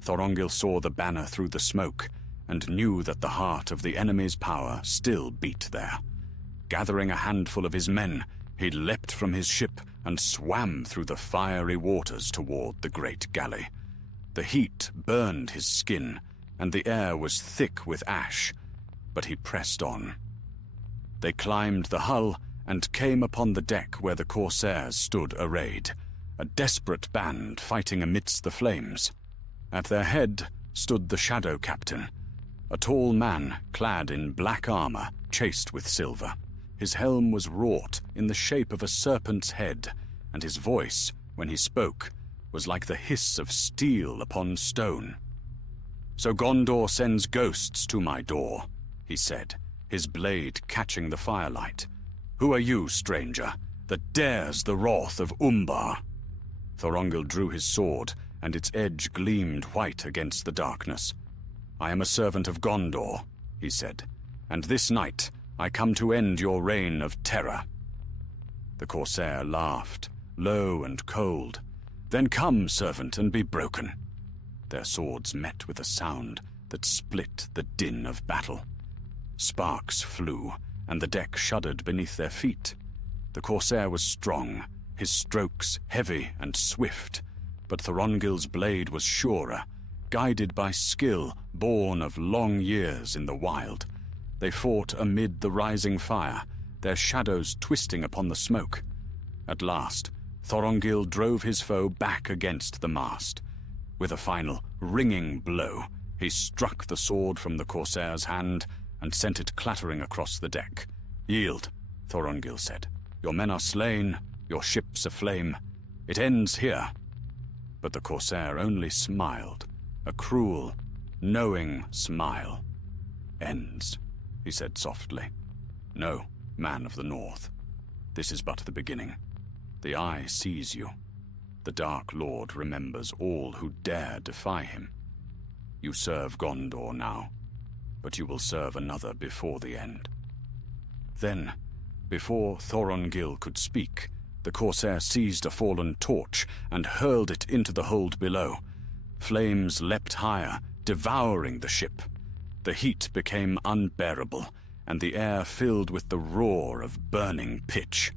Thorongil saw the banner through the smoke and knew that the heart of the enemy's power still beat there. Gathering a handful of his men, he leapt from his ship and swam through the fiery waters toward the great galley. The heat burned his skin, and the air was thick with ash, but he pressed on. They climbed the hull and came upon the deck where the Corsairs stood arrayed, a desperate band fighting amidst the flames. At their head stood the Shadow Captain, a tall man clad in black armor chased with silver. His helm was wrought in the shape of a serpent's head, and his voice, when he spoke, was like the hiss of steel upon stone. "So Gondor sends ghosts to my door," he said, his blade catching the firelight. "Who are you, stranger, that dares the wrath of Umbar?" Thorongil drew his sword, and its edge gleamed white against the darkness. "I am a servant of Gondor," he said, "and this night I come to end your reign of terror." The Corsair laughed, low and cold. Then come, servant, and be broken." Their swords met with a sound that split the din of battle. Sparks flew, and the deck shuddered beneath their feet. The corsair was strong, his strokes heavy and swift, but Thorongil's blade was surer, guided by skill born of long years in the wild. They fought amid the rising fire, their shadows twisting upon the smoke. At last, Thorongil drove his foe back against the mast. With a final, ringing blow, he struck the sword from the corsair's hand and sent it clattering across the deck. "Yield," Thorongil said. "Your men are slain, your ship's aflame. It ends here." But the corsair only smiled, a cruel, knowing smile. "Ends," he said softly. "No, man of the north. This is but the beginning. The eye sees you. The Dark Lord remembers all who dare defy him. You serve Gondor now, but you will serve another before the end." Then, before Thorongil could speak, the corsair seized a fallen torch and hurled it into the hold below. Flames leapt higher, devouring the ship. The heat became unbearable, and the air filled with the roar of burning pitch.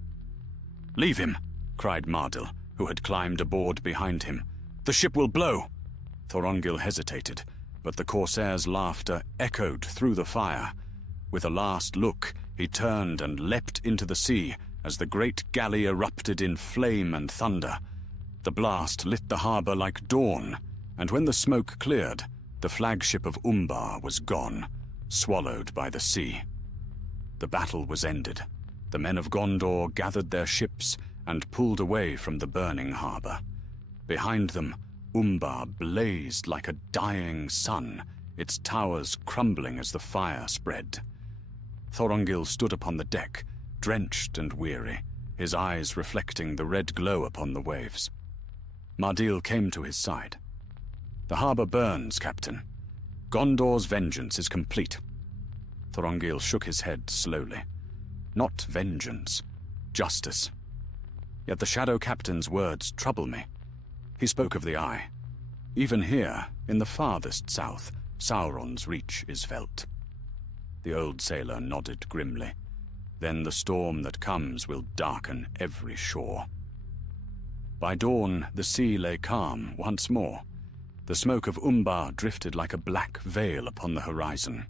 "Leave him!" cried Mardil, who had climbed aboard behind him. "The ship will blow!" Thorongil hesitated, but the corsair's laughter echoed through the fire. With a last look, he turned and leapt into the sea as the great galley erupted in flame and thunder. The blast lit the harbor like dawn, and when the smoke cleared, the flagship of Umbar was gone, swallowed by the sea. The battle was ended. The men of Gondor gathered their ships and pulled away from the burning harbor. Behind them, Umbar blazed like a dying sun, its towers crumbling as the fire spread. Thorongil stood upon the deck, drenched and weary, his eyes reflecting the red glow upon the waves. Mardil came to his side. "The harbor burns, Captain. Gondor's vengeance is complete." Thorongil shook his head slowly. "Not vengeance, justice. Yet the Shadow Captain's words trouble me. He spoke of the eye. Even here, in the farthest south, Sauron's reach is felt." The old sailor nodded grimly. "Then the storm that comes will darken every shore." By dawn, the sea lay calm once more. The smoke of Umbar drifted like a black veil upon the horizon.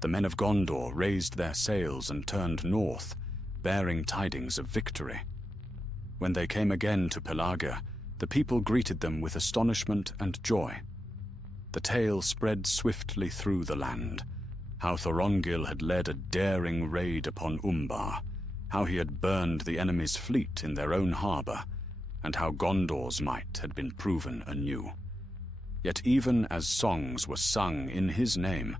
The men of Gondor raised their sails and turned north, bearing tidings of victory. When they came again to Pelargir, the people greeted them with astonishment and joy. The tale spread swiftly through the land, how Thorongil had led a daring raid upon Umbar, how he had burned the enemy's fleet in their own harbor, and how Gondor's might had been proven anew. Yet even as songs were sung in his name,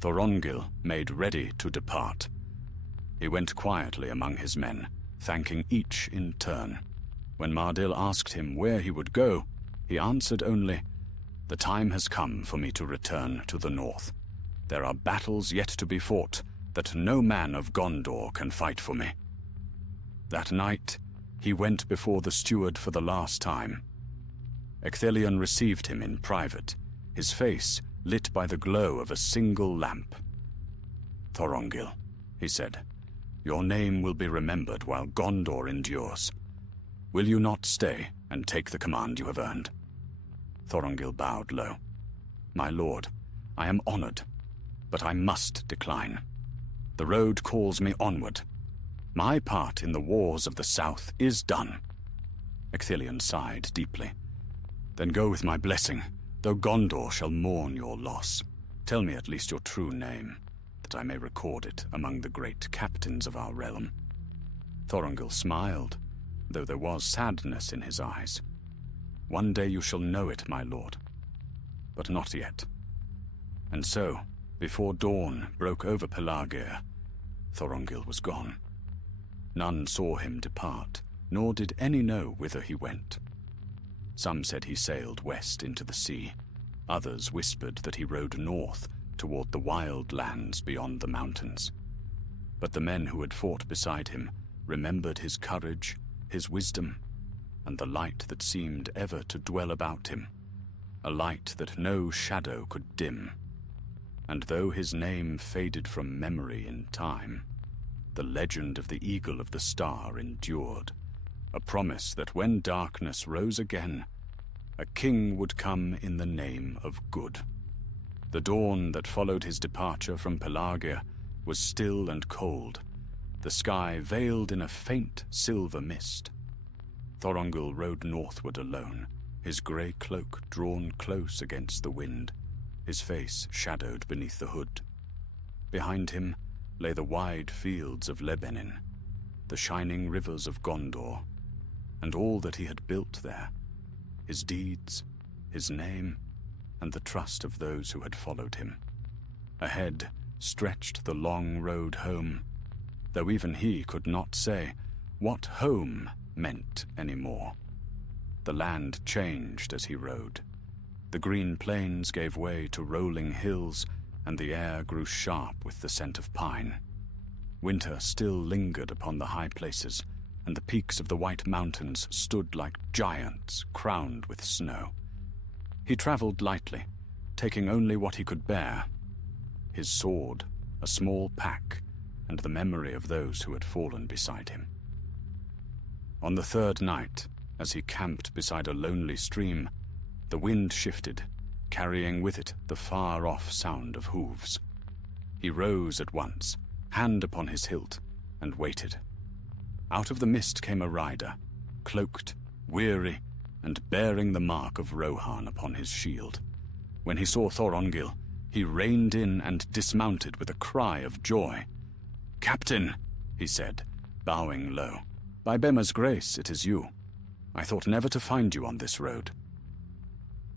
Thorongil made ready to depart. He went quietly among his men, thanking each in turn. When Mardil asked him where he would go, he answered only, "The time has come for me to return to the north. There are battles yet to be fought that no man of Gondor can fight for me." That night, he went before the steward for the last time. Ecthelion received him in private, his face lit by the glow of a single lamp. "Thorongil," he said, "your name will be remembered while Gondor endures. Will you not stay and take the command you have earned?" Thorongil bowed low. "My lord, I am honored, but I must decline. The road calls me onward. My part in the wars of the south is done." Ecthelion sighed deeply. "Then go with my blessing, though Gondor shall mourn your loss. Tell me at least your true name, that I may record it among the great captains of our realm." Thorongil smiled, though there was sadness in his eyes. "One day you shall know it, my lord, but not yet." And so, before dawn broke over Pelargir, Thorongil was gone. None saw him depart, nor did any know whither he went. Some said he sailed west into the sea. Others whispered that he rode north toward the wild lands beyond the mountains. But the men who had fought beside him remembered his courage, his wisdom. and the light that seemed ever to dwell about him, a light that no shadow could dim. And though his name faded from memory in time, the legend of the Eagle of the Star endured, a promise that when darkness rose again, a king would come in the name of good. The dawn that followed his departure from Pelagia was still and cold, the sky veiled in a faint silver mist. Thorongil rode northward alone, his grey cloak drawn close against the wind, his face shadowed beneath the hood. Behind him lay the wide fields of Lebanon, the shining rivers of Gondor, and all that he had built there, his deeds, his name, and the trust of those who had followed him. Ahead stretched the long road home, though even he could not say what home meant anymore. The land changed as he rode. The green plains gave way to rolling hills, and the air grew sharp with the scent of pine. Winter still lingered upon the high places, and the peaks of the White Mountains stood like giants crowned with snow. He traveled lightly, taking only what he could bear: his sword, a small pack, and the memory of those who had fallen beside him. On the third night, as he camped beside a lonely stream, the wind shifted, carrying with it the far-off sound of hooves. He rose at once, hand upon his hilt, and waited. Out of the mist came a rider, cloaked, weary, and bearing the mark of Rohan upon his shield. When he saw Thorongil, he reined in and dismounted with a cry of joy. "Captain," he said, bowing low, "by Bema's grace it is you. I thought never to find you on this road."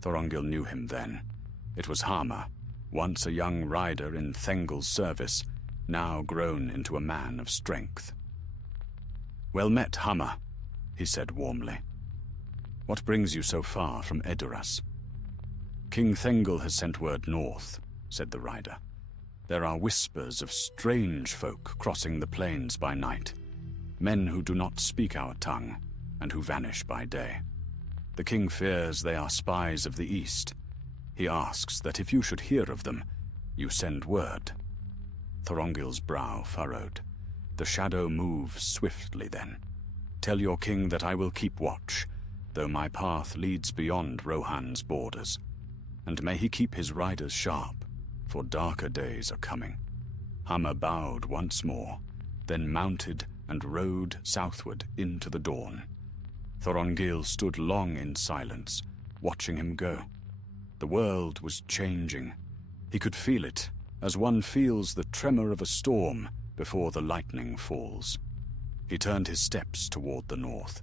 Thorongil knew him then. It was Hama, once a young rider in Thengil's service, now grown into a man of strength. "Well met, Hama," he said warmly. "What brings you so far from Edoras?" "King Thengil has sent word north," said the rider. "There are whispers of strange folk crossing the plains by night, men who do not speak our tongue, and who vanish by day. The king fears they are spies of the East. He asks that if you should hear of them, you send word." Thorongil's brow furrowed. The shadow moves swiftly then. "Tell your king that I will keep watch, though my path leads beyond Rohan's borders. And may he keep his riders sharp, for darker days are coming." Hama bowed once more, then mounted and rode southward into the dawn. Thorongil stood long in silence, watching him go. The world was changing. He could feel it, as one feels the tremor of a storm before the lightning falls. He turned his steps toward the north.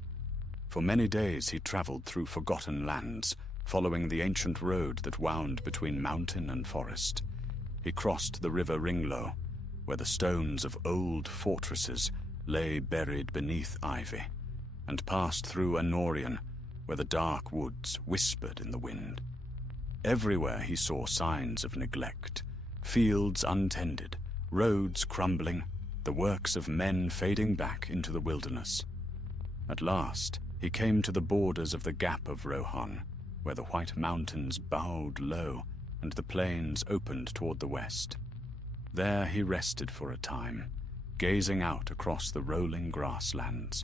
For many days he traveled through forgotten lands, following the ancient road that wound between mountain and forest. He crossed the river Ringlow, where the stones of old fortresses lay buried beneath ivy, and passed through Anorion, where the dark woods whispered in the wind. Everywhere he saw signs of neglect, fields untended, roads crumbling, the works of men fading back into the wilderness. At last, he came to the borders of the Gap of Rohan, where the White Mountains bowed low and the plains opened toward the west. There he rested for a time, gazing out across the rolling grasslands.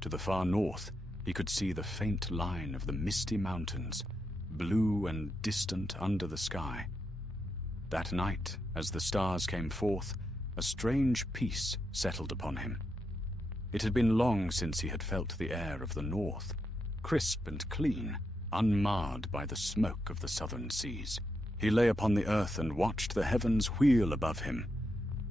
To the far north, he could see the faint line of the misty mountains, blue and distant under the sky. That night, as the stars came forth, a strange peace settled upon him. It had been long since he had felt the air of the north, crisp and clean, unmarred by the smoke of the southern seas. He lay upon the earth and watched the heavens wheel above him,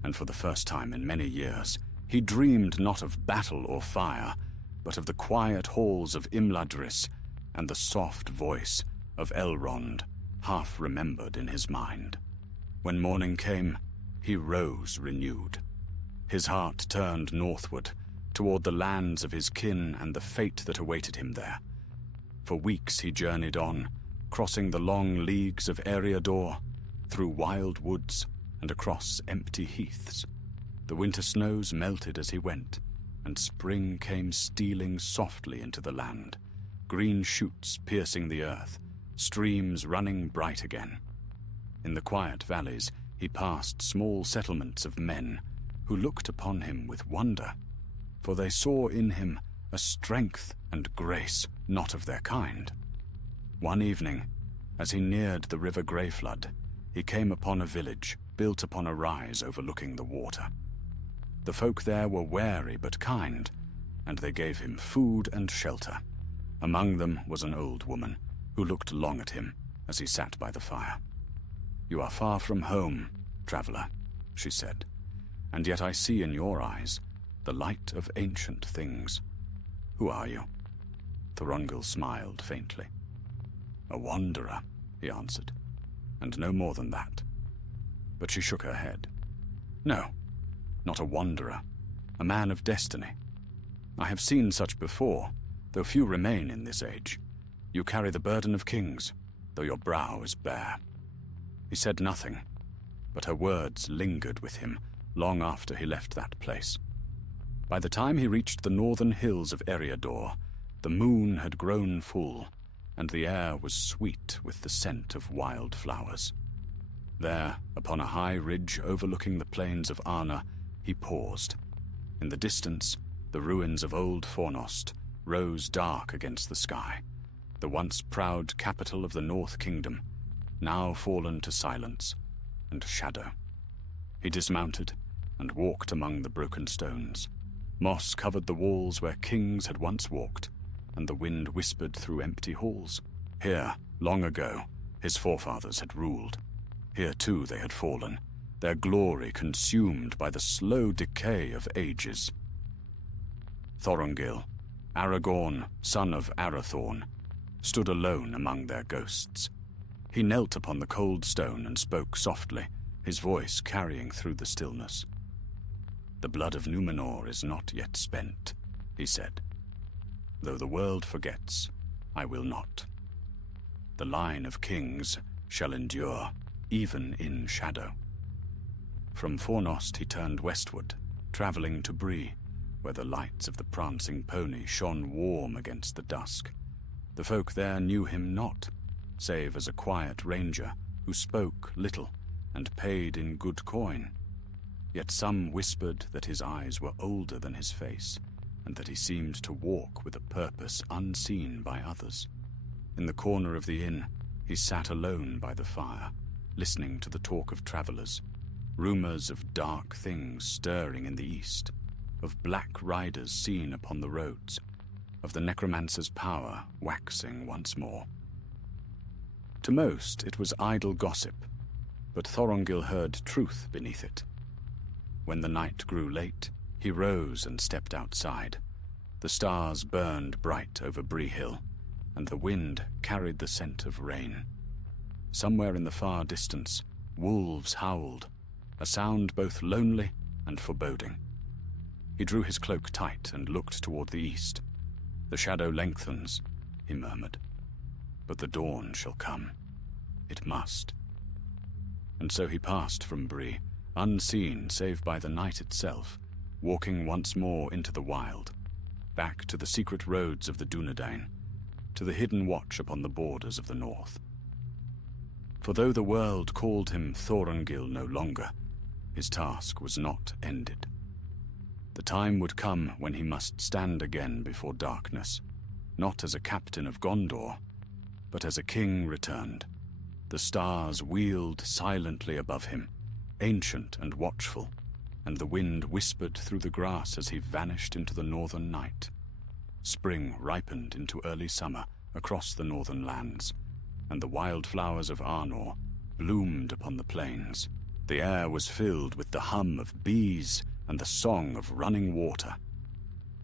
and for the first time in many years, he dreamed not of battle or fire, but of the quiet halls of Imladris and the soft voice of Elrond, half remembered in his mind. When morning came, he rose renewed. His heart turned northward, toward the lands of his kin and the fate that awaited him there. For weeks he journeyed on, crossing the long leagues of Eriador, through wild woods and across empty heaths. The winter snows melted as he went, and spring came stealing softly into the land, green shoots piercing the earth, streams running bright again. In the quiet valleys he passed small settlements of men who looked upon him with wonder, for they saw in him a strength and grace not of their kind. One evening, as he neared the river Greyflood, he came upon a village built upon a rise overlooking the water. The folk there were wary but kind, and they gave him food and shelter. Among them was an old woman who looked long at him as he sat by the fire. "You are far from home, traveler," she said, "and yet I see in your eyes the light of ancient things. Who are you?" Thorongil smiled faintly. "A wanderer," he answered, "and no more than that." But she shook her head. "No, not a wanderer, a man of destiny. I have seen such before, though few remain in this age. You carry the burden of kings, though your brow is bare." He said nothing, but her words lingered with him long after he left that place. By the time he reached the northern hills of Eriador, the moon had grown full, and the air was sweet with the scent of wild flowers. There, upon a high ridge overlooking the plains of Arna, he paused. In the distance, the ruins of old Fornost rose dark against the sky, the once proud capital of the North Kingdom, now fallen to silence and shadow. He dismounted and walked among the broken stones. Moss covered the walls where kings had once walked, and the wind whispered through empty halls. Here, long ago, his forefathers had ruled. Here too they had fallen, their glory consumed by the slow decay of ages. Thorongil, Aragorn, son of Arathorn, stood alone among their ghosts. He knelt upon the cold stone and spoke softly, his voice carrying through the stillness. "The blood of Númenor is not yet spent," he said. "Though the world forgets, I will not. The line of kings shall endure, even in shadow." From Fornost he turned westward, travelling to Bree, where the lights of the prancing pony shone warm against the dusk. The folk there knew him not, save as a quiet ranger who spoke little and paid in good coin. Yet some whispered that his eyes were older than his face, and that he seemed to walk with a purpose unseen by others. In the corner of the inn, he sat alone by the fire, listening to the talk of travelers, rumors of dark things stirring in the east, of black riders seen upon the roads, of the necromancer's power waxing once more. To most it was idle gossip, but Thorongil heard truth beneath it. When the night grew late, he rose and stepped outside. The stars burned bright over Bree Hill, and the wind carried the scent of rain. Somewhere in the far distance, wolves howled, a sound both lonely and foreboding. He drew his cloak tight and looked toward the east. "The shadow lengthens," he murmured, "but the dawn shall come. It must." And so he passed from Bree, unseen save by the night itself, walking once more into the wild, back to the secret roads of the Dúnedain, to the hidden watch upon the borders of the north. For though the world called him Thorongil no longer, his task was not ended. The time would come when he must stand again before darkness, not as a captain of Gondor, but as a king returned. The stars wheeled silently above him, ancient and watchful, and the wind whispered through the grass as he vanished into the northern night. Spring ripened into early summer across the northern lands, and the wildflowers of Arnor bloomed upon the plains. The air was filled with the hum of bees and the song of running water.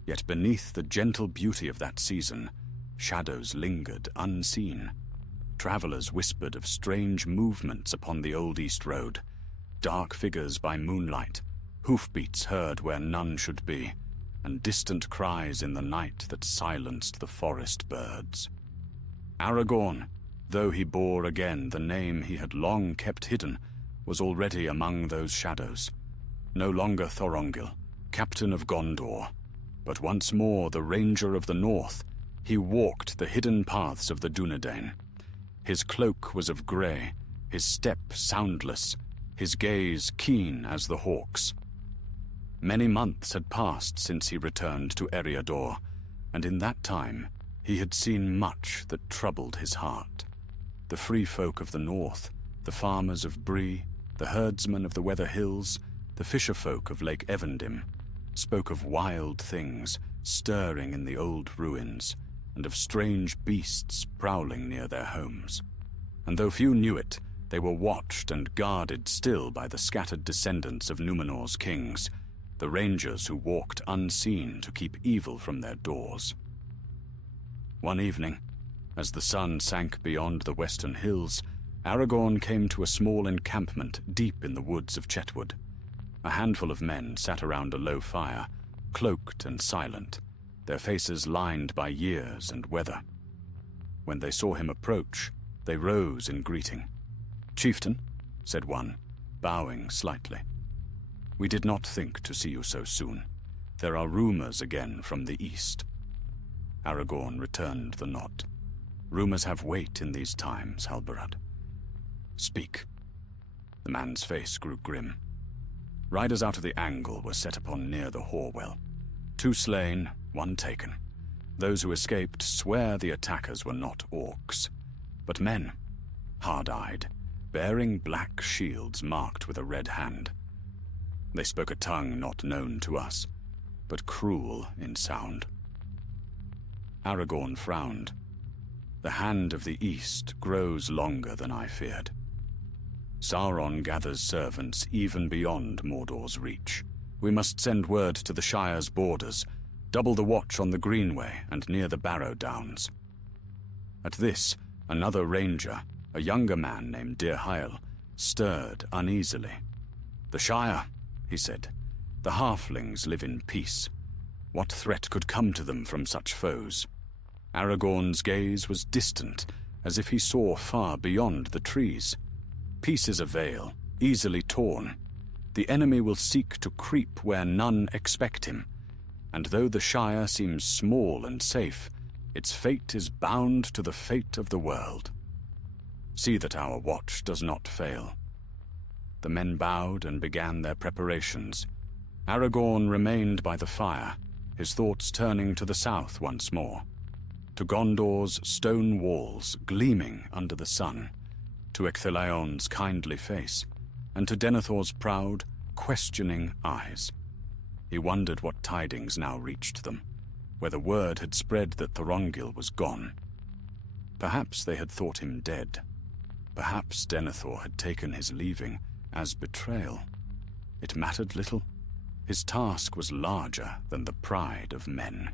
Yet beneath the gentle beauty of that season, shadows lingered unseen. Travelers whispered of strange movements upon the old East Road, dark figures by moonlight, hoofbeats heard where none should be, and distant cries in the night that silenced the forest birds. Aragorn, though he bore again the name he had long kept hidden, was already among those shadows. No longer Thorongil, captain of Gondor, But once more the Ranger of the North, he walked the hidden paths of the Dunedain. His cloak was of grey, his step soundless, his gaze keen as the hawk's. Many months had passed since he returned to Eriador, and in that time he had seen much that troubled his heart. The free folk of the north, the farmers of Bree, the herdsmen of the Weather Hills, the fisher folk of Lake Evendim, spoke of wild things stirring in the old ruins, and of strange beasts prowling near their homes. And though few knew it, they were watched and guarded still by the scattered descendants of Numenor's kings, the rangers who walked unseen to keep evil from their doors. One evening, as the sun sank beyond the western hills, Aragorn came to a small encampment deep in the woods of Chetwood. A handful of men sat around a low fire, cloaked and silent, their faces lined by years and weather. When they saw him approach, they rose in greeting. "Chieftain," said one, bowing slightly, "we did not think to see you so soon. There are rumors again from the east." Aragorn returned the nod. "Rumors have weight in these times, Halbarad. Speak." The man's face grew grim. Riders out of the Angle were set upon near the Horwell. 2 slain, 1 taken. Those who escaped swear the attackers were not orcs, but men, hard-eyed, bearing black shields marked with a red hand. They spoke a tongue not known to us, but cruel in sound. Aragorn frowned. The hand of the East grows longer than I feared. Sauron gathers servants even beyond Mordor's reach. We must send word to the Shire's borders, double the watch on the Greenway and near the Barrow Downs. At this, another ranger, a younger man named Dirhael, stirred uneasily. "The Shire," he said. "The halflings live in peace. What threat could come to them from such foes?" Aragorn's gaze was distant, as if he saw far beyond the trees. "Peace is a veil, easily torn. The enemy will seek to creep where none expect him, and though the Shire seems small and safe, its fate is bound to the fate of the world. See that our watch does not fail." The men bowed and began their preparations. Aragorn remained by the fire, his thoughts turning to the south once more, to Gondor's stone walls gleaming under the sun, to Ecthelion kindly face, and to Denethor's proud, questioning eyes. He wondered what tidings now reached them, whether word had spread that Thorongil was gone. Perhaps they had thought him dead. Perhaps Denethor had taken his leaving as betrayal. It mattered little. His task was larger than the pride of men.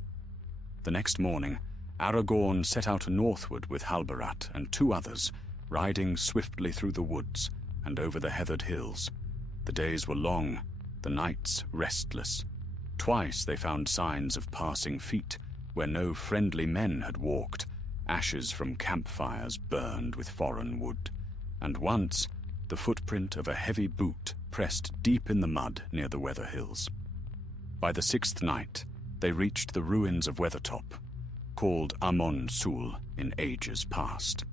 The next morning, Aragorn set out northward with Halbarat and 2 others, riding swiftly through the woods and over the heathered hills. The days were long, the nights restless. Twice they found signs of passing feet where no friendly men had walked. Ashes from campfires burned with foreign wood, and once the footprint of a heavy boot pressed deep in the mud near the Weather Hills. By the 6th night, they reached the ruins of Weathertop, called Amon Sul in ages past.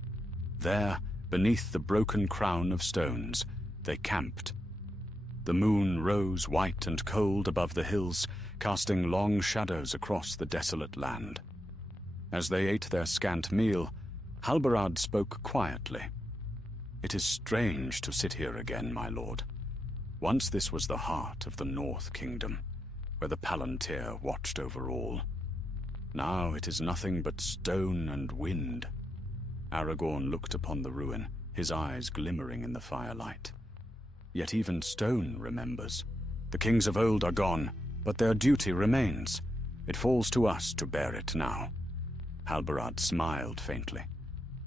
There, beneath the broken crown of stones, they camped. The moon rose white and cold above the hills, casting long shadows across the desolate land. As they ate their scant meal, Halbarad spoke quietly. "It is strange to sit here again, my lord. Once this was the heart of the North Kingdom, where the Palantir watched over all. Now it is nothing but stone and wind." Aragorn looked upon the ruin, his eyes glimmering in the firelight. "Yet even stone remembers. The kings of old are gone, but their duty remains. It falls to us to bear it now." Halbarad smiled faintly.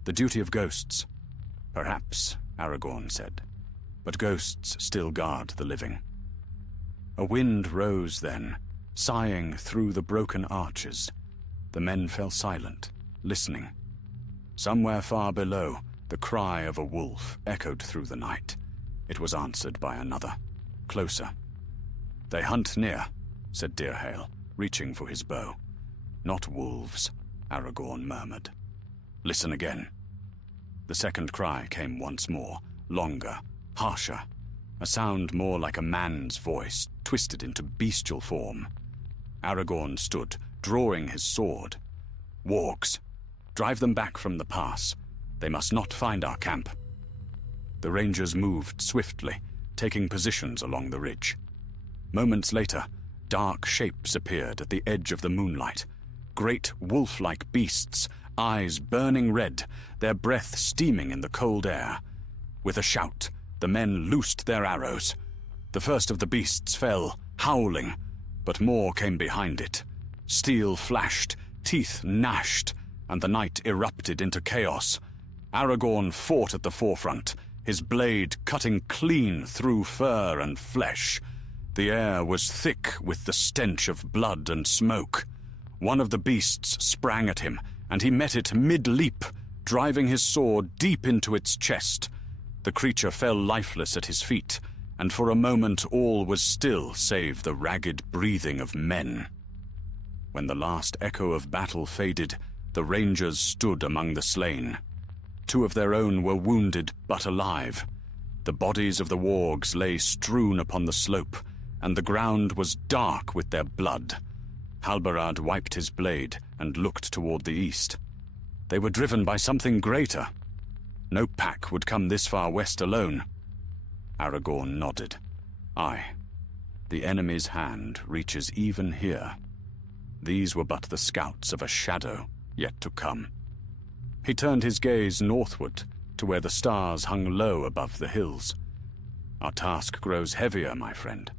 "The duty of ghosts." "Perhaps," Aragorn said, "but ghosts still guard the living." A wind rose then, sighing through the broken arches. The men fell silent, listening. Somewhere far below, the cry of a wolf echoed through the night. It was answered by another, closer. "They hunt near," said Dirhael. reaching for his bow. "Not wolves," Aragorn murmured. "Listen again." The second cry came once more, longer, harsher, a sound more like a man's voice, twisted into bestial form. Aragorn stood, drawing his sword. "Wargs! Drive them back from the pass. They must not find our camp." The rangers moved swiftly, taking positions along the ridge. Moments later, dark shapes appeared at the edge of the moonlight. Great wolf-like beasts, eyes burning red, their breath steaming in the cold air. With a shout, the men loosed their arrows. The first of the beasts fell, howling, but more came behind it. Steel flashed, teeth gnashed, and the night erupted into chaos. Aragorn fought at the forefront, his blade cutting clean through fur and flesh. The air was thick with the stench of blood and smoke. One of the beasts sprang at him, and he met it mid-leap, driving his sword deep into its chest. The creature fell lifeless at his feet, and for a moment all was still save the ragged breathing of men. When the last echo of battle faded, the rangers stood among the slain. 2 of their own were wounded but alive. The bodies of the wargs lay strewn upon the slope, and the ground was dark with their blood. Halbarad wiped his blade and looked toward the east. They were driven by something greater. No pack would come this far west alone. Aragorn nodded. "Aye. The enemy's hand reaches even here." These were but the scouts of a shadow yet to come. He turned his gaze northward to where the stars hung low above the hills. "Our task grows heavier, my friend.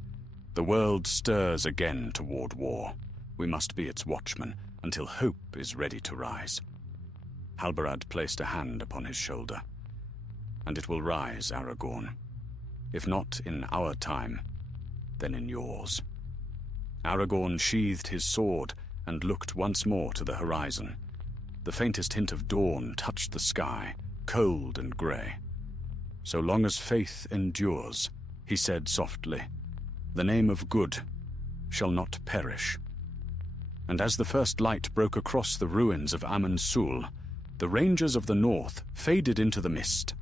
The world stirs again toward war. We must be its watchmen until hope is ready to rise." Halbarad placed a hand upon his shoulder. "And it will rise, Aragorn. If not in our time, then in yours." Aragorn sheathed his sword and looked once more to the horizon. The faintest hint of dawn touched the sky, cold and grey. "So long as faith endures," he said softly, "the name of good shall not perish." And as the first light broke across the ruins of Aman-Sul, the rangers of the north faded into the mist,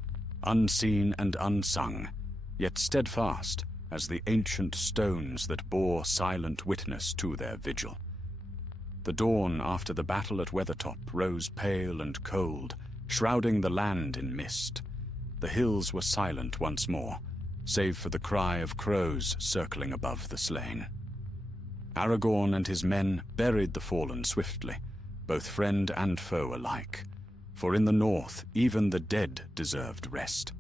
unseen and unsung, yet steadfast as the ancient stones that bore silent witness to their vigil. The dawn after the battle at Weathertop rose pale and cold, shrouding the land in mist. The hills were silent once more, save for the cry of crows circling above the slain. Aragorn and his men buried the fallen swiftly, both friend and foe alike, for in the north even the dead deserved rest.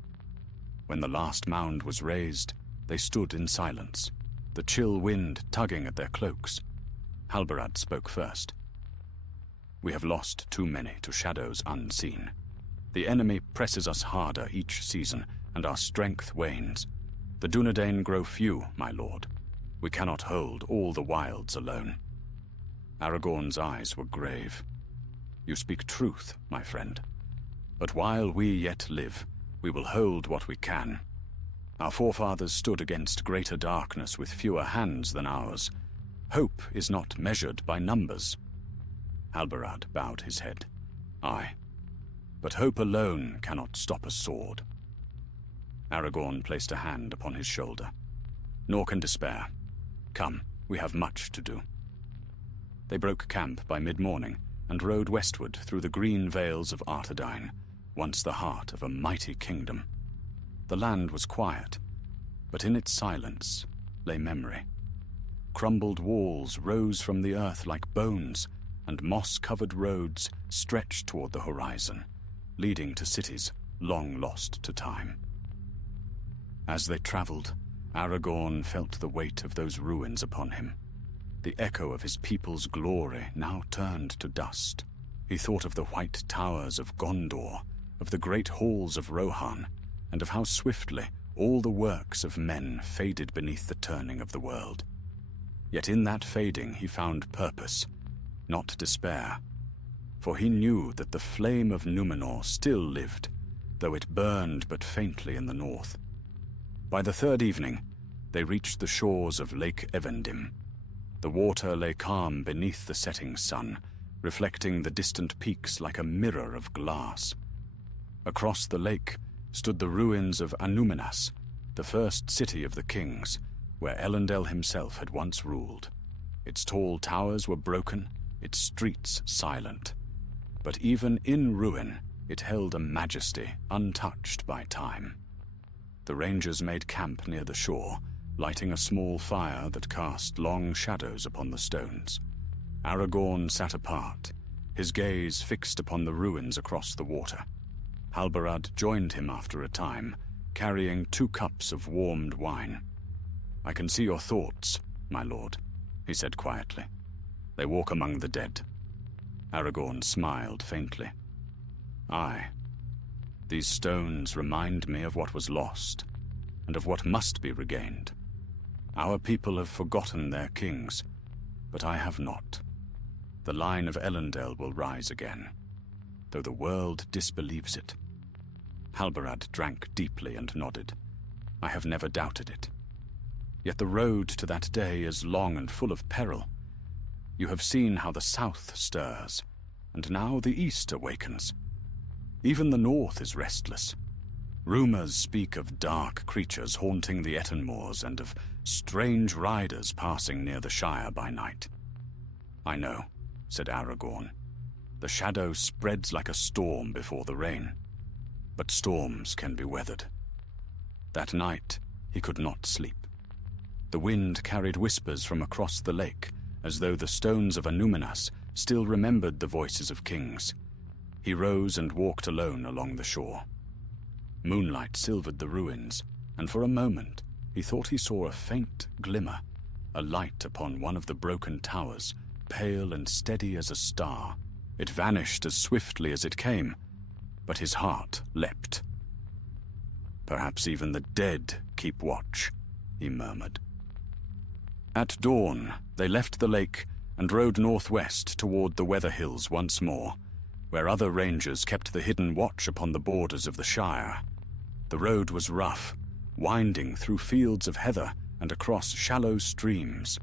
When the last mound was raised, they stood in silence, the chill wind tugging at their cloaks. Halbarad spoke first. "We have lost too many to shadows unseen. The enemy presses us harder each season, and our strength wanes. The Dunedain grow few, my lord. We cannot hold all the wilds alone." Aragorn's eyes were grave. "You speak truth, my friend. But while we yet live, we will hold what we can. Our forefathers stood against greater darkness with fewer hands than ours. Hope is not measured by numbers." Halbarad bowed his head. "Aye, but hope alone cannot stop a sword." Aragorn placed a hand upon his shoulder. "Nor can despair. Come, we have much to do." They broke camp by mid-morning and rode westward through the green vales of Arthedain, once the heart of a mighty kingdom. The land was quiet, but in its silence lay memory. Crumbled walls rose from the earth like bones, and moss-covered roads stretched toward the horizon, leading to cities long lost to time. As they traveled, Aragorn felt the weight of those ruins upon him. The echo of his people's glory now turned to dust. He thought of the white towers of Gondor, of the great halls of Rohan, and of how swiftly all the works of men faded beneath the turning of the world. Yet in that fading he found purpose, not despair, for he knew that the flame of Númenor still lived, though it burned but faintly in the north. By the third evening, they reached the shores of Lake Evendim. The water lay calm beneath the setting sun, reflecting the distant peaks like a mirror of glass. Across the lake stood the ruins of Annúminas, the first city of the kings, where Elendil himself had once ruled. Its tall towers were broken, its streets silent. But even in ruin, it held a majesty untouched by time. The rangers made camp near the shore, lighting a small fire that cast long shadows upon the stones. Aragorn sat apart, his gaze fixed upon the ruins across the water. Halbarad joined him after a time, carrying 2 cups of warmed wine. "I can see your thoughts, my lord," he said quietly. "They walk among the dead." Aragorn smiled faintly. "Aye. These stones remind me of what was lost, and of what must be regained. Our people have forgotten their kings, but I have not. The line of Elendil will rise again, though the world disbelieves it." Halbarad drank deeply and nodded. "I have never doubted it. Yet the road to that day is long and full of peril. You have seen how the south stirs, and now the east awakens. Even the north is restless. Rumors speak of dark creatures haunting the Ettenmoors and of strange riders passing near the Shire by night." "I know," said Aragorn. "The shadow spreads like a storm before the rain. But storms can be weathered." That night, he could not sleep. The wind carried whispers from across the lake, as though the stones of Annúminas still remembered the voices of kings. He rose and walked alone along the shore. Moonlight silvered the ruins, and for a moment he thought he saw a faint glimmer, a light upon one of the broken towers, pale and steady as a star. It vanished as swiftly as it came, but his heart leapt. "Perhaps even the dead keep watch," he murmured. At dawn, they left the lake and rode northwest toward the Weather Hills once more, where other rangers kept the hidden watch upon the borders of the Shire. The road was rough, winding through fields of heather and across shallow streams.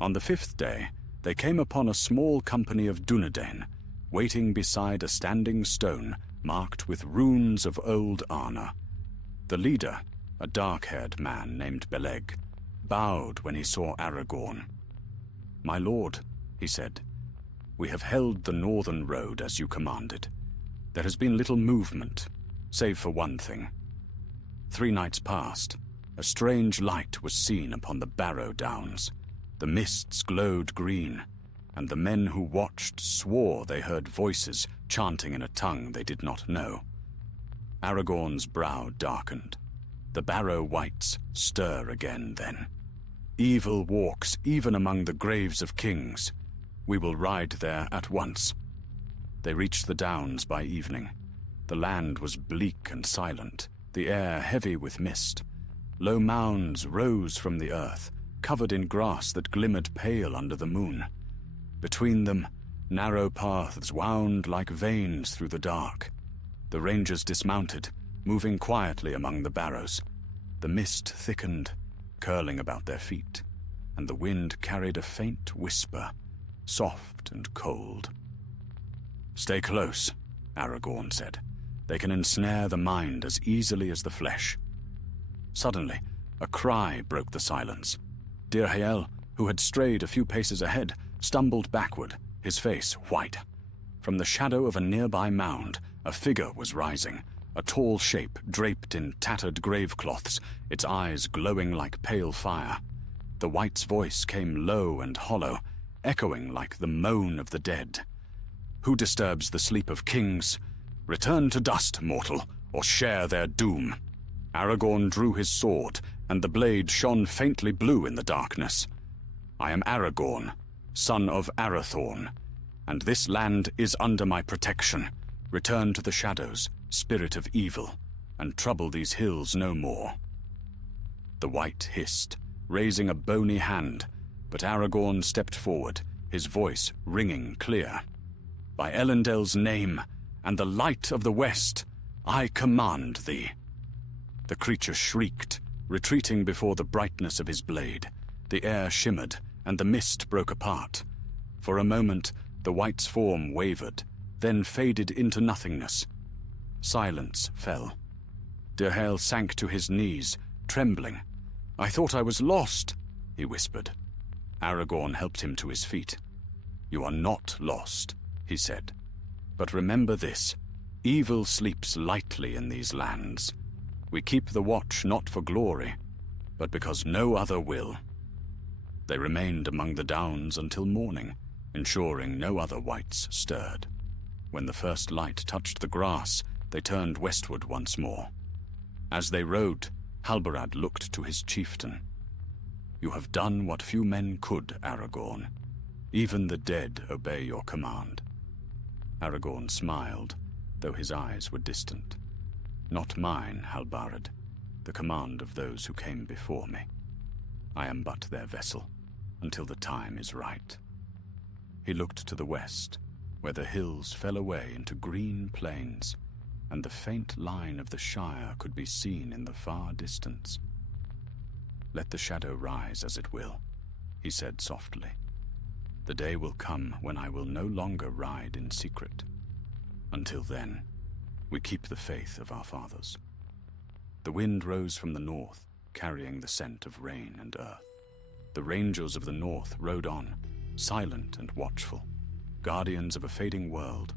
On the 5th day, they came upon a small company of Dunedain, waiting beside a standing stone marked with runes of old Arna. The leader, a dark-haired man named Beleg, bowed when he saw Aragorn. "My lord," he said, "we have held the northern road as you commanded. There has been little movement, save for one thing. 3 nights past, a strange light was seen upon the Barrow Downs. The mists glowed green, and the men who watched swore they heard voices chanting in a tongue they did not know." Aragorn's brow darkened. "The Barrow Wights stir again, then. Evil walks even among the graves of kings. We will ride there at once." They reached the downs by evening. The land was bleak and silent, the air heavy with mist. Low mounds rose from the earth, covered in grass that glimmered pale under the moon. Between them, narrow paths wound like veins through the dark. The rangers dismounted, moving quietly among the barrows. The mist thickened, curling about their feet, and the wind carried a faint whisper, soft and cold. "Stay close," Aragorn said. "They can ensnare the mind as easily as the flesh." Suddenly, a cry broke the silence. Dirhael, who had strayed a few paces ahead, stumbled backward, his face white. From the shadow of a nearby mound, a figure was rising, a tall shape draped in tattered gravecloths, its eyes glowing like pale fire. The wight's voice came low and hollow, echoing like the moan of the dead. "Who disturbs the sleep of kings? Return to dust, mortal, or share their doom." Aragorn drew his sword, and the blade shone faintly blue in the darkness. "I am Aragorn, son of Arathorn, and this land is under my protection. Return to the shadows, spirit of evil, and trouble these hills no more." The wight hissed, raising a bony hand, but Aragorn stepped forward, his voice ringing clear. "By Elendil's name, and the light of the west, I command thee." The creature shrieked, retreating before the brightness of his blade. The air shimmered, and the mist broke apart. For a moment, the wight's form wavered, then faded into nothingness. Silence fell. Derhael sank to his knees, trembling. "I thought I was lost," he whispered. Aragorn helped him to his feet. "You are not lost," he said. "But remember this, evil sleeps lightly in these lands. We keep the watch not for glory, but because no other will." They remained among the downs until morning, ensuring no other wights stirred. When the first light touched the grass, they turned westward once more. As they rode, Halbarad looked to his chieftain. "You have done what few men could, Aragorn. Even the dead obey your command." Aragorn smiled, though his eyes were distant. "Not mine, Halbarad, the command of those who came before me. I am but their vessel, until the time is right." He looked to the west, where the hills fell away into green plains, and the faint line of the Shire could be seen in the far distance. "Let the shadow rise as it will," he said softly. "The day will come when I will no longer ride in secret. Until then, we keep the faith of our fathers." The wind rose from the north, carrying the scent of rain and earth. The rangers of the north rode on, silent and watchful, guardians of a fading world,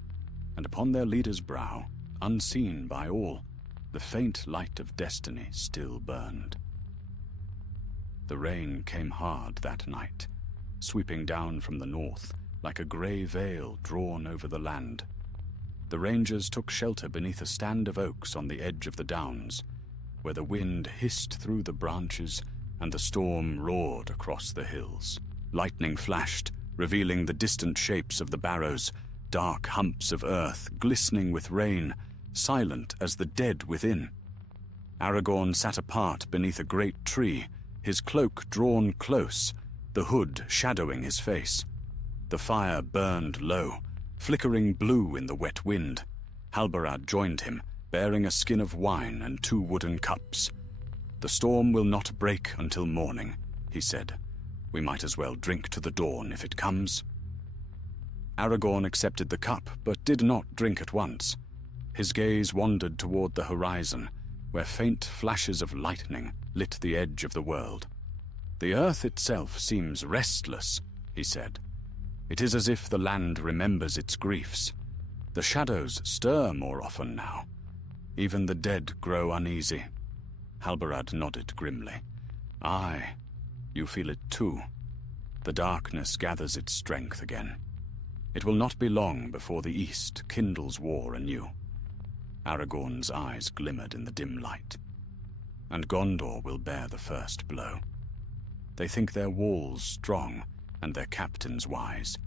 and upon their leader's brow, unseen by all, the faint light of destiny still burned. The rain came hard that night, sweeping down from the north like a grey veil drawn over the land. The rangers took shelter beneath a stand of oaks on the edge of the downs, where the wind hissed through the branches and the storm roared across the hills. Lightning flashed, revealing the distant shapes of the barrows, dark humps of earth glistening with rain, silent as the dead within. Aragorn sat apart beneath a great tree, his cloak drawn close, the hood shadowing his face. The fire burned low, flickering blue in the wet wind. Halbarad joined him, bearing a skin of wine and 2 wooden cups. "The storm will not break until morning," he said. "We might as well drink to the dawn if it comes." Aragorn accepted the cup, but did not drink at once. His gaze wandered toward the horizon, where faint flashes of lightning lit the edge of the world. "The earth itself seems restless," he said. "It is as if the land remembers its griefs. The shadows stir more often now. Even the dead grow uneasy." Halbarad nodded grimly. "Aye, you feel it too. The darkness gathers its strength again. It will not be long before the East kindles war anew." Aragorn's eyes glimmered in the dim light. "And Gondor will bear the first blow. They think their walls strong and their captains wise,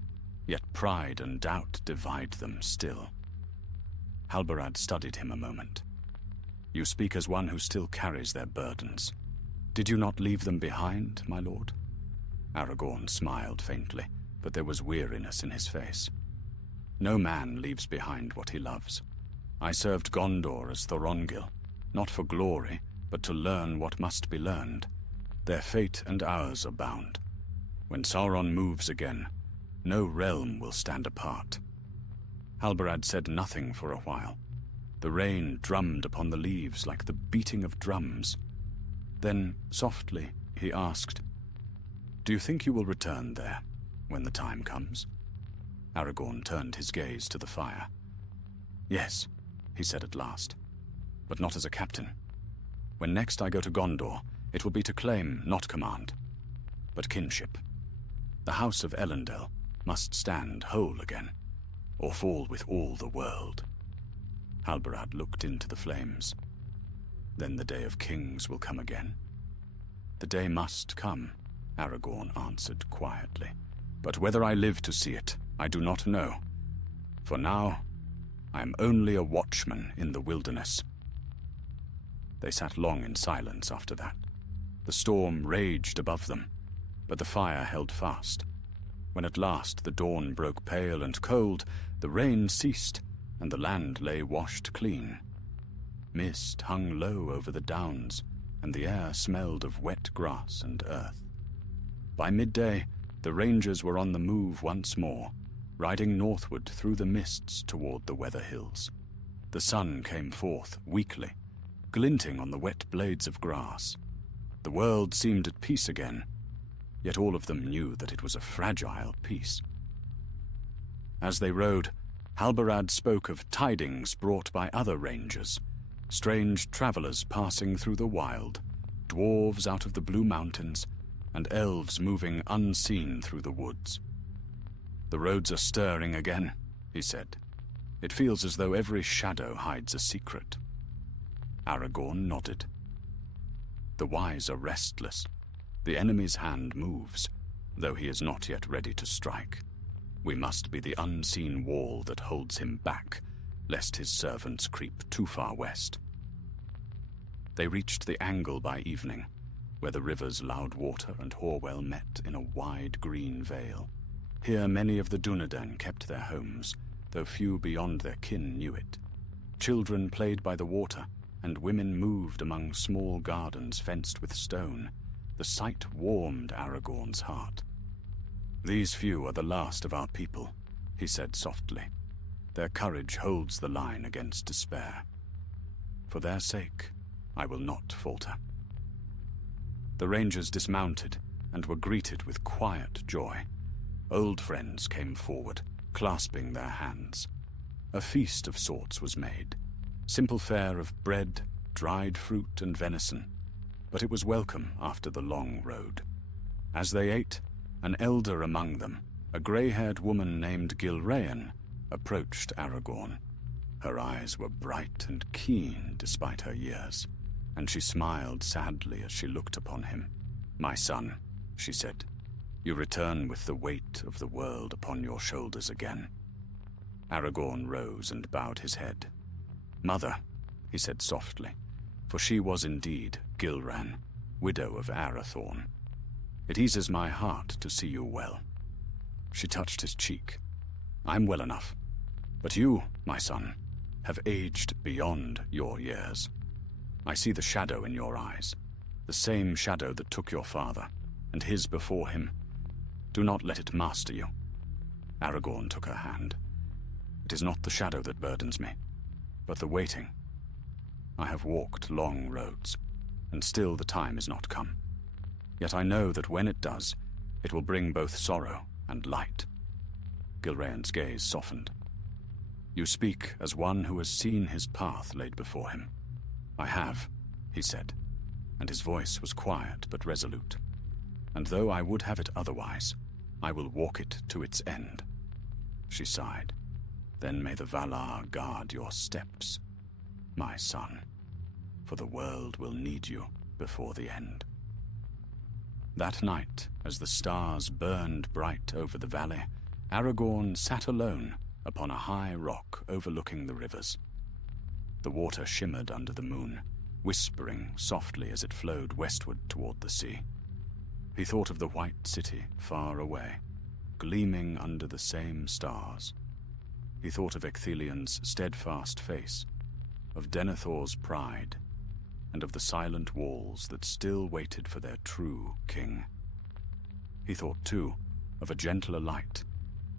yet pride and doubt divide them still." Halbarad studied him a moment. "You speak as one who still carries their burdens. Did you not leave them behind, my lord?" Aragorn smiled faintly, but there was weariness in his face. "No man leaves behind what he loves. I served Gondor as Thorongil, not for glory, but to learn what must be learned. Their fate and ours are bound. When Sauron moves again, no realm will stand apart." Halbarad said nothing for a while. The rain drummed upon the leaves like the beating of drums. Then, softly, he asked, "Do you think you will return there, when the time comes?" Aragorn turned his gaze to the fire. "Yes," he said at last, "but not as a captain. When next I go to Gondor, it will be to claim, not command, but kinship. The house of Elendil must stand whole again, or fall with all the world." Halbarad looked into the flames. "Then the day of kings will come again?" "The day must come," Aragorn answered quietly. "But whether I live to see it, I do not know. For now, I am only a watchman in the wilderness." They sat long in silence after that. The storm raged above them, but the fire held fast. When at last the dawn broke pale and cold, the rain ceased, and the land lay washed clean. Mist hung low over the downs, and the air smelled of wet grass and earth. By midday, The rangers were on the move once more, riding northward through the mists toward the Weather Hills. The sun came forth weakly, glinting on the wet blades of grass. The world seemed at peace again, yet all of them knew that it was a fragile peace. As they rode, Halbarad spoke of tidings brought by other rangers, strange travelers passing through the wild, dwarves out of the Blue Mountains, and elves moving unseen through the woods. "The roads are stirring again," he said. "It feels as though every shadow hides a secret." Aragorn nodded. "The wise are restless. The enemy's hand moves, though he is not yet ready to strike. We must be the unseen wall that holds him back, lest his servants creep too far west." They reached the angle by evening, where the rivers Loudwater and Horwell met in a wide green vale. Here many of the Dunedain kept their homes, though few beyond their kin knew it. Children played by the water, and women moved among small gardens fenced with stone. The sight warmed Aragorn's heart. "These few are the last of our people," he said softly. "Their courage holds the line against despair. For their sake, I will not falter." The rangers dismounted and were greeted with quiet joy. Old friends came forward, clasping their hands. A feast of sorts was made, simple fare of bread, dried fruit, and venison, but it was welcome after the long road. As they ate, an elder among them, a grey-haired woman named Gilraen, approached Aragorn. Her eyes were bright and keen despite her years, and she smiled sadly as she looked upon him. "My son," she said, "you return with the weight of the world upon your shoulders again." Aragorn rose and bowed his head. "Mother," he said softly, for she was indeed Gilraen, widow of Arathorn. "It eases my heart to see you well." She touched his cheek. "I'm well enough, but you, my son, have aged beyond your years. I see the shadow in your eyes, the same shadow that took your father, and his before him. Do not let it master you." Aragorn took her hand. "It is not the shadow that burdens me, but the waiting. I have walked long roads, and still the time is not come. Yet I know that when it does, it will bring both sorrow and light." Gilraen's gaze softened. "You speak as one who has seen his path laid before him." "I have," he said, and his voice was quiet but resolute. "And though I would have it otherwise, I will walk it to its end." She sighed. "Then may the Valar guard your steps, my son, for the world will need you before the end." That night, as the stars burned bright over the valley, Aragorn sat alone upon a high rock overlooking the rivers. The water shimmered under the moon, whispering softly as it flowed westward toward the sea. He thought of the white city far away, gleaming under the same stars. He thought of Ecthelion's steadfast face, of Denethor's pride, and of the silent walls that still waited for their true king. He thought, too, of a gentler light,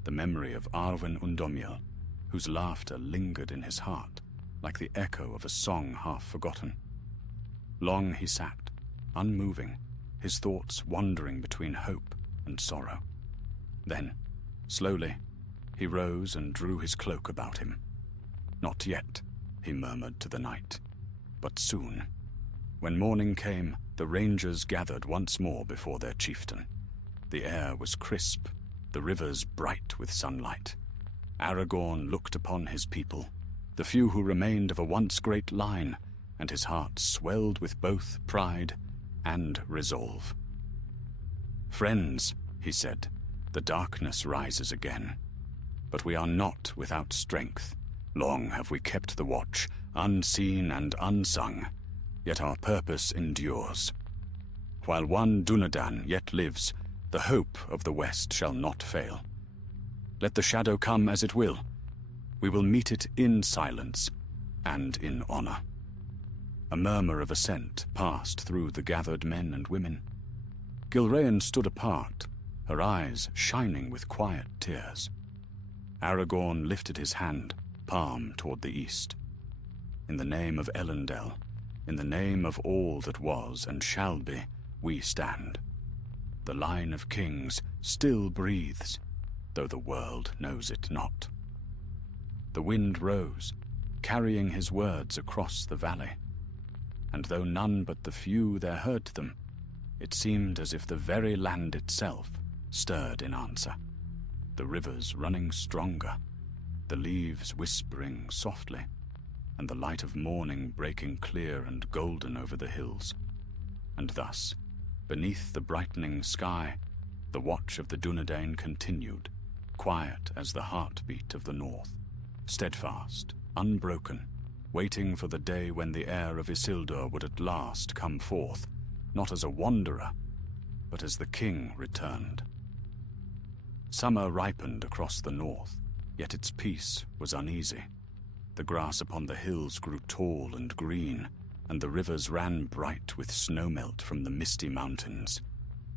the memory of Arwen Undomiel, whose laughter lingered in his heart, like the echo of a song half forgotten. Long he sat, unmoving, his thoughts wandering between hope and sorrow. Then, slowly, he rose and drew his cloak about him. "Not yet," he murmured to the night, "but soon." When morning came, the rangers gathered once more before their chieftain. The air was crisp, the rivers bright with sunlight. Aragorn looked upon his people, the few who remained of a once great line, and his heart swelled with both pride and resolve. "Friends," he said, "the darkness rises again. But we are not without strength. Long have we kept the watch, unseen and unsung, yet our purpose endures. While one Dunedain yet lives, the hope of the West shall not fail. Let the shadow come as it will, we will meet it in silence and in honor." A murmur of assent passed through the gathered men and women. Gilraen stood apart, her eyes shining with quiet tears. Aragorn lifted his hand, palm toward the east. In the name of Elendil, in the name of all that was and shall be, we stand. The line of kings still breathes, though the world knows it not. The wind rose, carrying his words across the valley, and though none but the few there heard them, it seemed as if the very land itself stirred in answer, the rivers running stronger, the leaves whispering softly, and the light of morning breaking clear and golden over the hills. And thus, beneath the brightening sky, the watch of the Dunedain continued, quiet as the heartbeat of the north, steadfast, unbroken, waiting for the day when the heir of Isildur would at last come forth, not as a wanderer, but as the king returned. Summer ripened across the north, yet its peace was uneasy. The grass upon the hills grew tall and green, and the rivers ran bright with snowmelt from the misty mountains.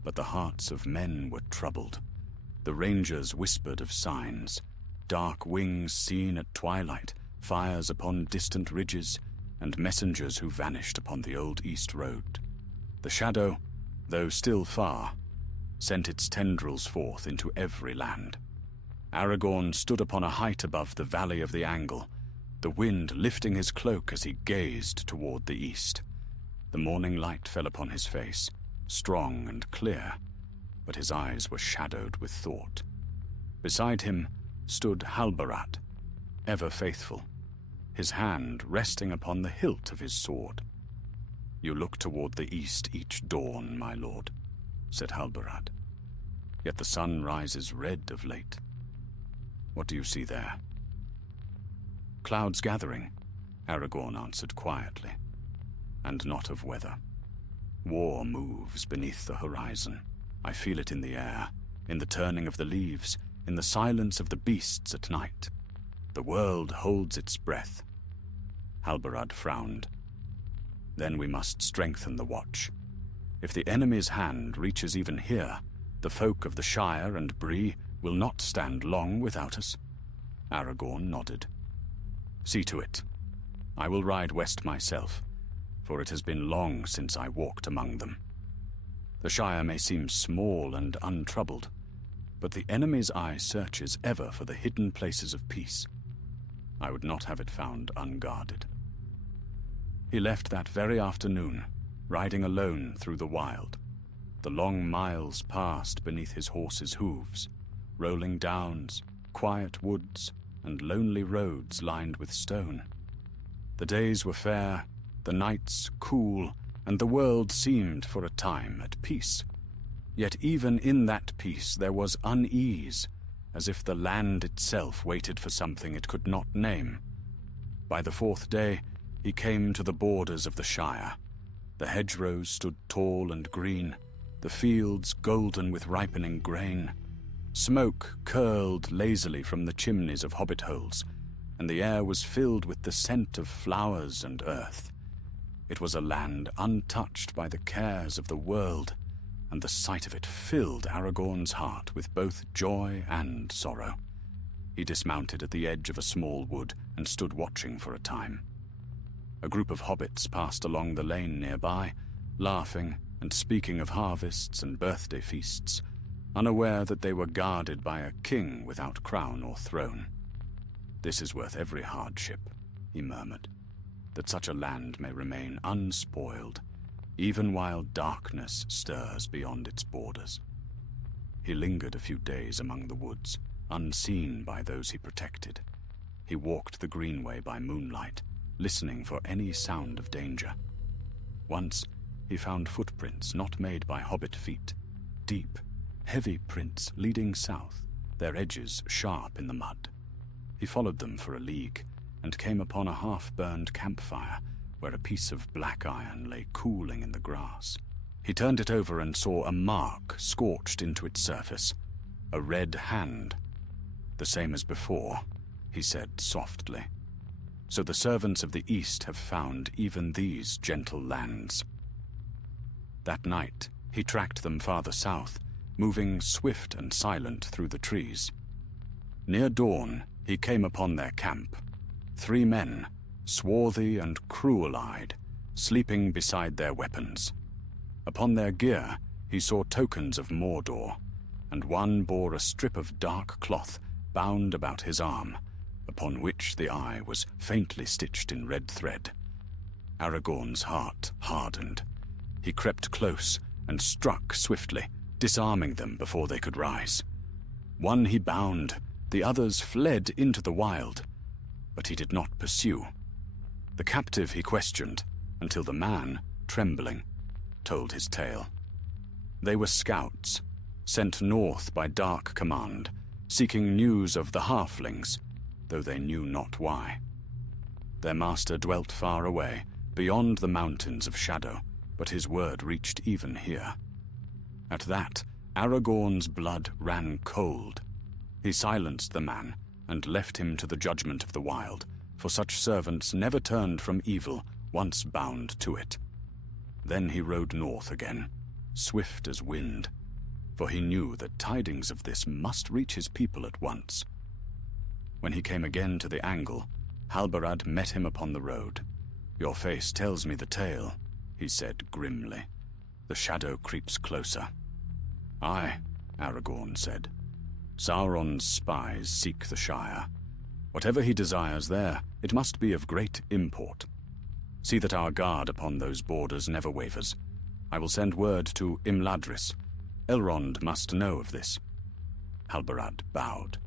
But the hearts of men were troubled. The rangers whispered of signs, dark wings seen at twilight, fires upon distant ridges, and messengers who vanished upon the old east road. The shadow, though still far, sent its tendrils forth into every land. Aragorn stood upon a height above the valley of the Angle, the wind lifting his cloak as he gazed toward the east. The morning light fell upon his face, strong and clear, but his eyes were shadowed with thought. Beside him stood Halbarad, ever faithful, his hand resting upon the hilt of his sword. "You look toward the east each dawn, my lord," said Halbarad. "Yet the sun rises red of late. What do you see there?" "Clouds gathering," Aragorn answered quietly, "and not of weather. War moves beneath the horizon. I feel it in the air, in the turning of the leaves, in the silence of the beasts at night. The world holds its breath." Halbarad frowned. "Then we must strengthen the watch. If the enemy's hand reaches even here, the folk of the Shire and Bree will not stand long without us." Aragorn nodded. "See to it. I will ride west myself, for it has been long since I walked among them. The Shire may seem small and untroubled, but the enemy's eye searches ever for the hidden places of peace. I would not have it found unguarded." He left that very afternoon, riding alone through the wild. The long miles passed beneath his horse's hooves, rolling downs, quiet woods, and lonely roads lined with stone. The days were fair, the nights cool, and the world seemed for a time at peace. Yet even in that peace there was unease, as if the land itself waited for something it could not name. By the fourth day, he came to the borders of the Shire. The hedgerows stood tall and green, the fields golden with ripening grain. Smoke curled lazily from the chimneys of hobbit holes, and the air was filled with the scent of flowers and earth. It was a land untouched by the cares of the world, and the sight of it filled Aragorn's heart with both joy and sorrow. He dismounted at the edge of a small wood and stood watching for a time. A group of hobbits passed along the lane nearby, laughing and speaking of harvests and birthday feasts, unaware that they were guarded by a king without crown or throne. "This is worth every hardship," he murmured, "that such a land may remain unspoiled, even while darkness stirs beyond its borders." He lingered a few days among the woods, unseen by those he protected. He walked the greenway by moonlight, listening for any sound of danger. Once, he found footprints not made by hobbit feet, deep, heavy prints leading south, their edges sharp in the mud. He followed them for a league, and came upon a half-burned campfire where a piece of black iron lay cooling in the grass. He turned it over and saw a mark scorched into its surface, a red hand. "The same as before," he said softly. "So the servants of the East have found even these gentle lands." That night, he tracked them farther south, moving swift and silent through the trees. Near dawn, he came upon their camp. 3 men, swarthy and cruel-eyed, sleeping beside their weapons. Upon their gear, he saw tokens of Mordor, and one bore a strip of dark cloth bound about his arm, upon which the eye was faintly stitched in red thread. Aragorn's heart hardened. He crept close and struck swiftly, disarming them before they could rise. One he bound, the others fled into the wild, but he did not pursue. The captive he questioned, until the man, trembling, told his tale. They were scouts, sent north by dark command, seeking news of the halflings, though they knew not why. Their master dwelt far away, beyond the mountains of shadow, but his word reached even here. At that, Aragorn's blood ran cold. He silenced the man, and left him to the judgment of the wild, for such servants never turned from evil, once bound to it. Then he rode north again, swift as wind, for he knew that tidings of this must reach his people at once. When he came again to the angle, Halbarad met him upon the road. "Your face tells me the tale," he said grimly. "The shadow creeps closer." "Aye," Aragorn said. "Sauron's spies seek the Shire. Whatever he desires there, it must be of great import. See that our guard upon those borders never wavers. I will send word to Imladris. Elrond must know of this." Halbarad bowed.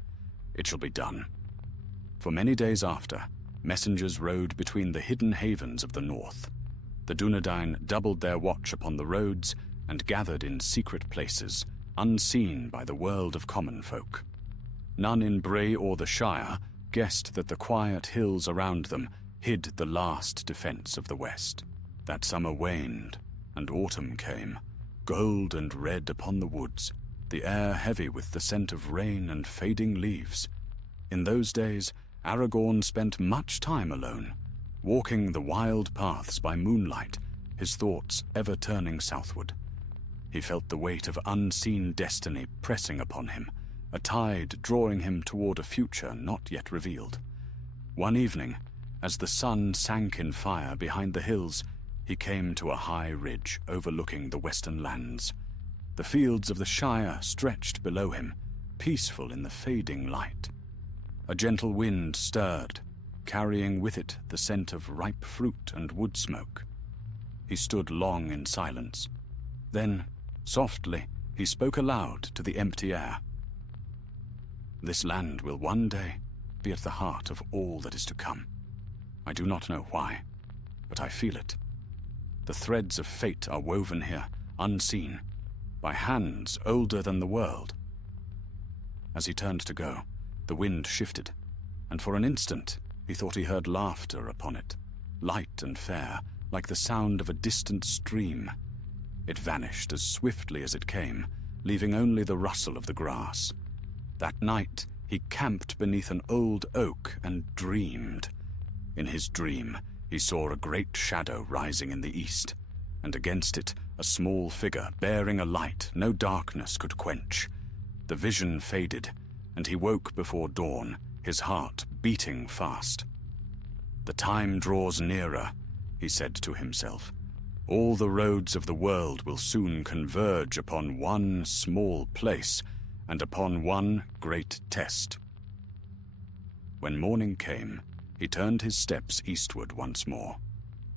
"It shall be done." For many days after, messengers rode between the hidden havens of the north. The Dunedain doubled their watch upon the roads and gathered in secret places, unseen by the world of common folk. None in Bray or the Shire guessed that the quiet hills around them hid the last defense of the West. That summer waned, and autumn came, gold and red upon the woods, the air heavy with the scent of rain and fading leaves. In those days, Aragorn spent much time alone, walking the wild paths by moonlight, his thoughts ever turning southward. He felt the weight of unseen destiny pressing upon him, a tide drawing him toward a future not yet revealed. One evening, as the sun sank in fire behind the hills, he came to a high ridge overlooking the western lands. The fields of the Shire stretched below him, peaceful in the fading light. A gentle wind stirred, carrying with it the scent of ripe fruit and wood smoke. He stood long in silence. Then, softly, he spoke aloud to the empty air. "This land will one day be at the heart of all that is to come. I do not know why, but I feel it. The threads of fate are woven here, unseen, by hands older than the world." As he turned to go, the wind shifted, and for an instant he thought he heard laughter upon it, light and fair, like the sound of a distant stream. It vanished as swiftly as it came, leaving only the rustle of the grass. That night he camped beneath an old oak and dreamed. In his dream, he saw a great shadow rising in the east, and against it a small figure bearing a light no darkness could quench. The vision faded, and he woke before dawn, his heart beating fast. "The time draws nearer," he said to himself. "All the roads of the world will soon converge upon one small place, and upon one great test." When morning came, he turned his steps eastward once more.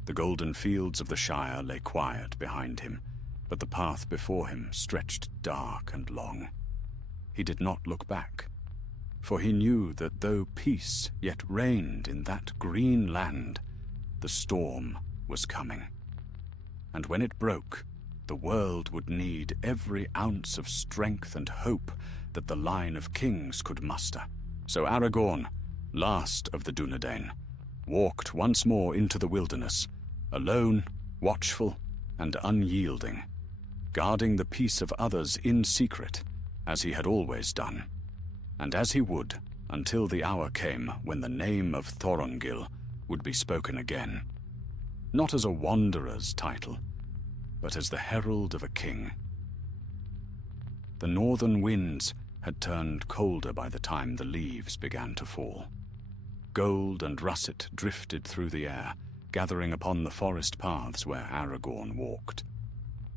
The golden fields of the Shire lay quiet behind him, but the path before him stretched dark and long. He did not look back, for he knew that though peace yet reigned in that green land, the storm was coming. And when it broke, the world would need every ounce of strength and hope that the line of kings could muster. So Aragorn, last of the Dunedain, walked once more into the wilderness, alone, watchful, and unyielding, guarding the peace of others in secret, as he had always done, and as he would until the hour came when the name of Thorongil would be spoken again, not as a wanderer's title, but as the herald of a king. The northern winds had turned colder by the time the leaves began to fall. Gold and russet drifted through the air, gathering upon the forest paths where Aragorn walked.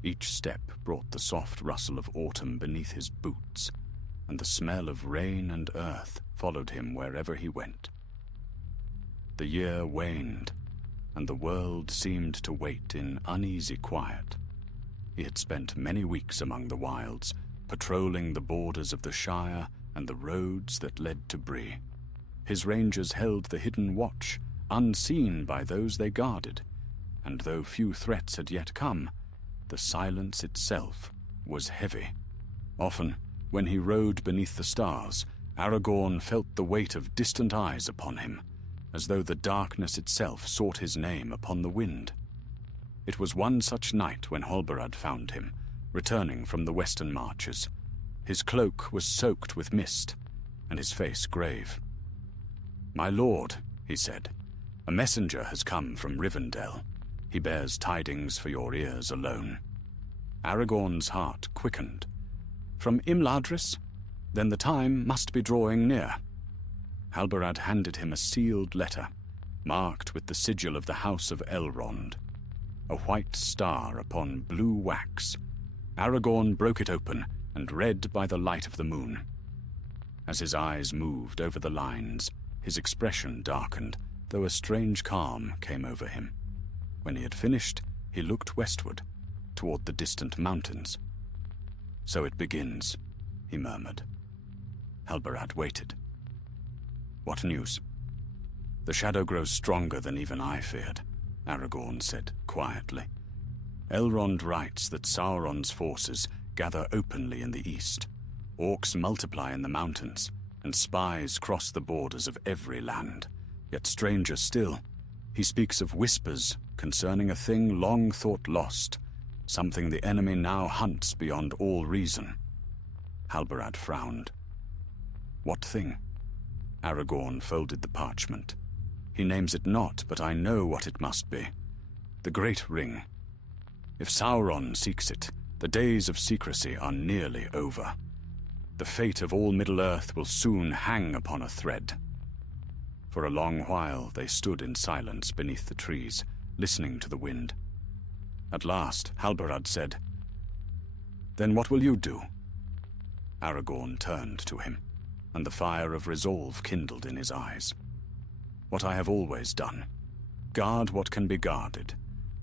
Each step brought the soft rustle of autumn beneath his boots, and the smell of rain and earth followed him wherever he went. The year waned, and the world seemed to wait in uneasy quiet. He had spent many weeks among the wilds, patrolling the borders of the Shire and the roads that led to Bree. His rangers held the hidden watch, unseen by those they guarded, and though few threats had yet come, the silence itself was heavy. Often, when he rode beneath the stars, Aragorn felt the weight of distant eyes upon him, as though the darkness itself sought his name upon the wind. It was one such night when Halbarad found him, returning from the western marches. His cloak was soaked with mist, and his face grave. "My lord," he said, "a messenger has come from Rivendell. He bears tidings for your ears alone." Aragorn's heart quickened. "From Imladris? Then the time must be drawing near." Halbarad handed him a sealed letter, marked with the sigil of the House of Elrond, a white star upon blue wax. Aragorn broke it open and read by the light of the moon. As his eyes moved over the lines, his expression darkened, though a strange calm came over him. When he had finished, he looked westward, toward the distant mountains. "So it begins," he murmured. Halbarad waited. "What news?" "The shadow grows stronger than even I feared," Aragorn said quietly. "Elrond writes that Sauron's forces gather openly in the east. Orcs multiply in the mountains, and spies cross the borders of every land. Yet stranger still, he speaks of whispers concerning a thing long thought lost, something the enemy now hunts beyond all reason." Halbarad frowned. "What thing?" Aragorn folded the parchment. "He names it not, but I know what it must be. The Great Ring. If Sauron seeks it, the days of secrecy are nearly over. The fate of all Middle-earth will soon hang upon a thread." For a long while they stood in silence beneath the trees, listening to the wind. At last Halbarad said, "Then what will you do?" Aragorn turned to him, and the fire of resolve kindled in his eyes. "What I have always done. Guard what can be guarded,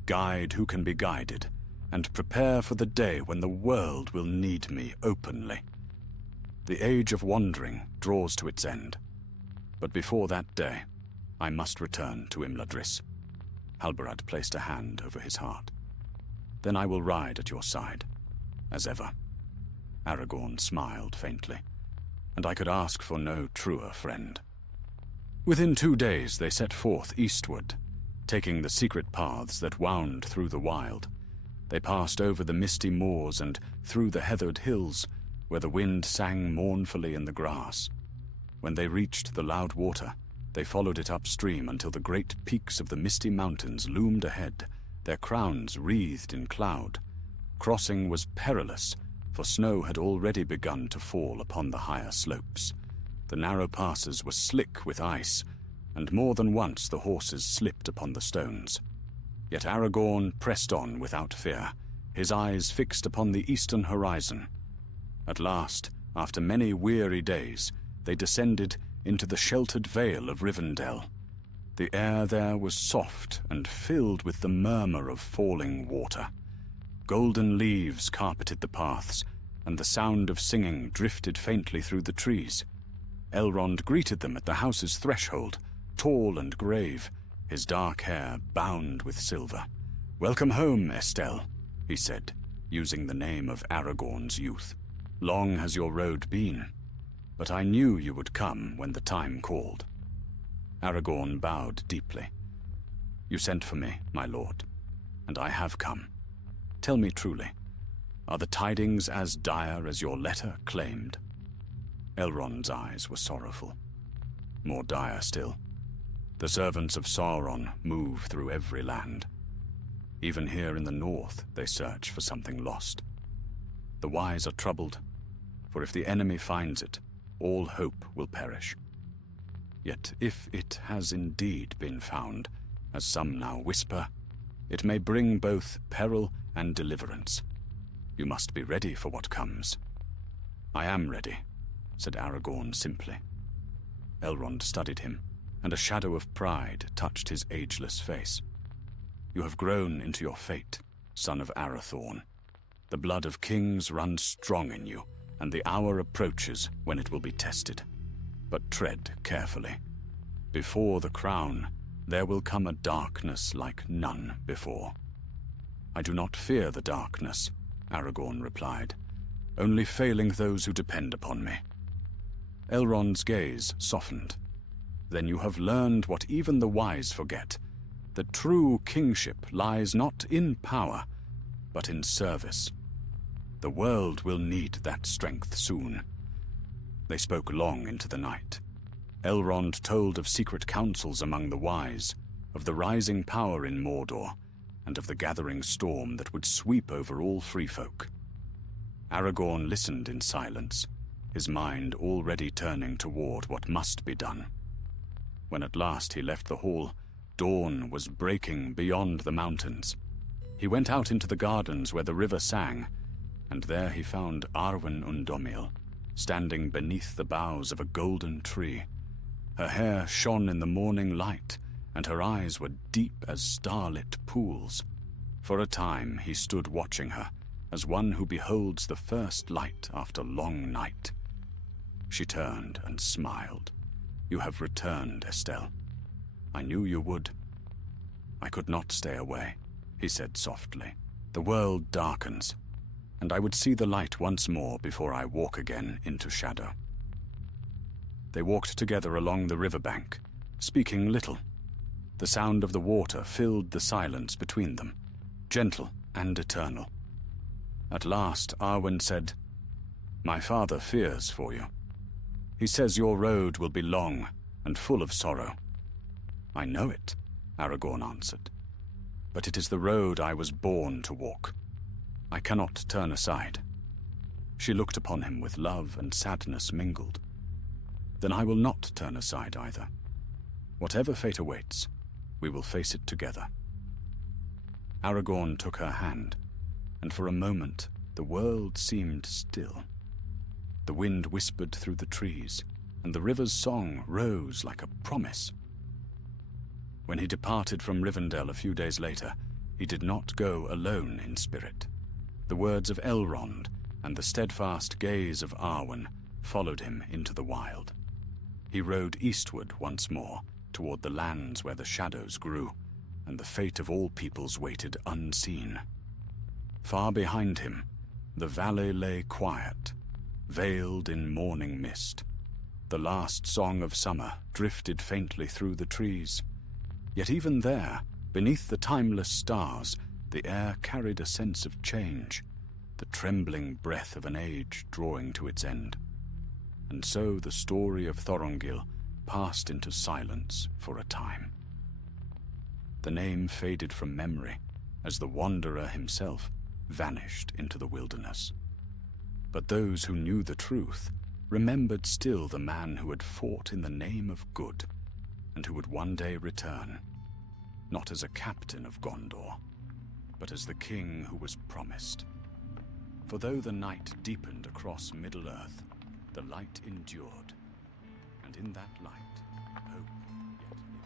guide who can be guided, and prepare for the day when the world will need me openly. The age of wandering draws to its end, but before that day, I must return to Imladris." Halbarad placed a hand over his heart. "Then I will ride at your side, as ever." Aragorn smiled faintly, and I could ask for no truer friend. Within 2 days they set forth eastward, taking the secret paths that wound through the wild. They passed over the misty moors and through the heathered hills, where the wind sang mournfully in the grass. When they reached the loud water, they followed it upstream until the great peaks of the misty mountains loomed ahead, their crowns wreathed in cloud. Crossing was perilous, for snow had already begun to fall upon the higher slopes. The narrow passes were slick with ice, and more than once the horses slipped upon the stones. Yet Aragorn pressed on without fear, his eyes fixed upon the eastern horizon. At last, after many weary days, they descended into the sheltered vale of Rivendell. The air there was soft and filled with the murmur of falling water. Golden leaves carpeted the paths, and the sound of singing drifted faintly through the trees. Elrond greeted them at the house's threshold, tall and grave, his dark hair bound with silver. "Welcome home, Estelle," he said, using the name of Aragorn's youth. "Long has your road been, but I knew you would come when the time called." Aragorn bowed deeply. "You sent for me, my lord, and I have come. Tell me truly, are the tidings as dire as your letter claimed?" Elrond's eyes were sorrowful. "More dire still. The servants of Sauron move through every land. Even here in the north they search for something lost. The wise are troubled, for if the enemy finds it, all hope will perish. Yet if it has indeed been found, as some now whisper, it may bring both peril and deliverance. You must be ready for what comes." "I am ready," said Aragorn simply. Elrond studied him, and a shadow of pride touched his ageless face. "You have grown into your fate, son of Arathorn. The blood of kings runs strong in you, and the hour approaches when it will be tested. But tread carefully. Before the crown, there will come a darkness like none before." "I do not fear the darkness," Aragorn replied, "only failing those who depend upon me." Elrond's gaze softened. "Then you have learned what even the wise forget, that true kingship lies not in power, but in service. The world will need that strength soon." They spoke long into the night. Elrond told of secret councils among the wise, of the rising power in Mordor, and of the gathering storm that would sweep over all free folk. Aragorn listened in silence, his mind already turning toward what must be done. When at last he left the hall, dawn was breaking beyond the mountains. He went out into the gardens where the river sang, and there he found Arwen Undomil, standing beneath the boughs of a golden tree. Her hair shone in the morning light, and her eyes were deep as starlit pools. For a time he stood watching her, as one who beholds the first light after long night. She turned and smiled. "You have returned, Estelle. I knew you would." "I could not stay away," he said softly. "The world darkens, and I would see the light once more before I walk again into shadow." They walked together along the riverbank, speaking little. The sound of the water filled the silence between them, gentle and eternal. At last Arwen said, "My father fears for you. He says your road will be long and full of sorrow." "I know it," Aragorn answered, "but it is the road I was born to walk. I cannot turn aside." She looked upon him with love and sadness mingled. "Then I will not turn aside either. Whatever fate awaits, we will face it together." Aragorn took her hand, and for a moment the world seemed still. The wind whispered through the trees, and the river's song rose like a promise. When he departed from Rivendell a few days later, he did not go alone in spirit. The words of Elrond and the steadfast gaze of Arwen followed him into the wild. He rode eastward once more, toward the lands where the shadows grew, and the fate of all peoples waited unseen. Far behind him, the valley lay quiet, veiled in morning mist. The last song of summer drifted faintly through the trees. Yet even there, beneath the timeless stars, the air carried a sense of change, the trembling breath of an age drawing to its end. And so the story of Thorongil passed into silence for a time. The name faded from memory as the wanderer himself vanished into the wilderness. But those who knew the truth remembered still the man who had fought in the name of good and who would one day return, not as a captain of Gondor, but as the king who was promised. For though the night deepened across Middle-earth, the light endured, and in that light, hope yet lived.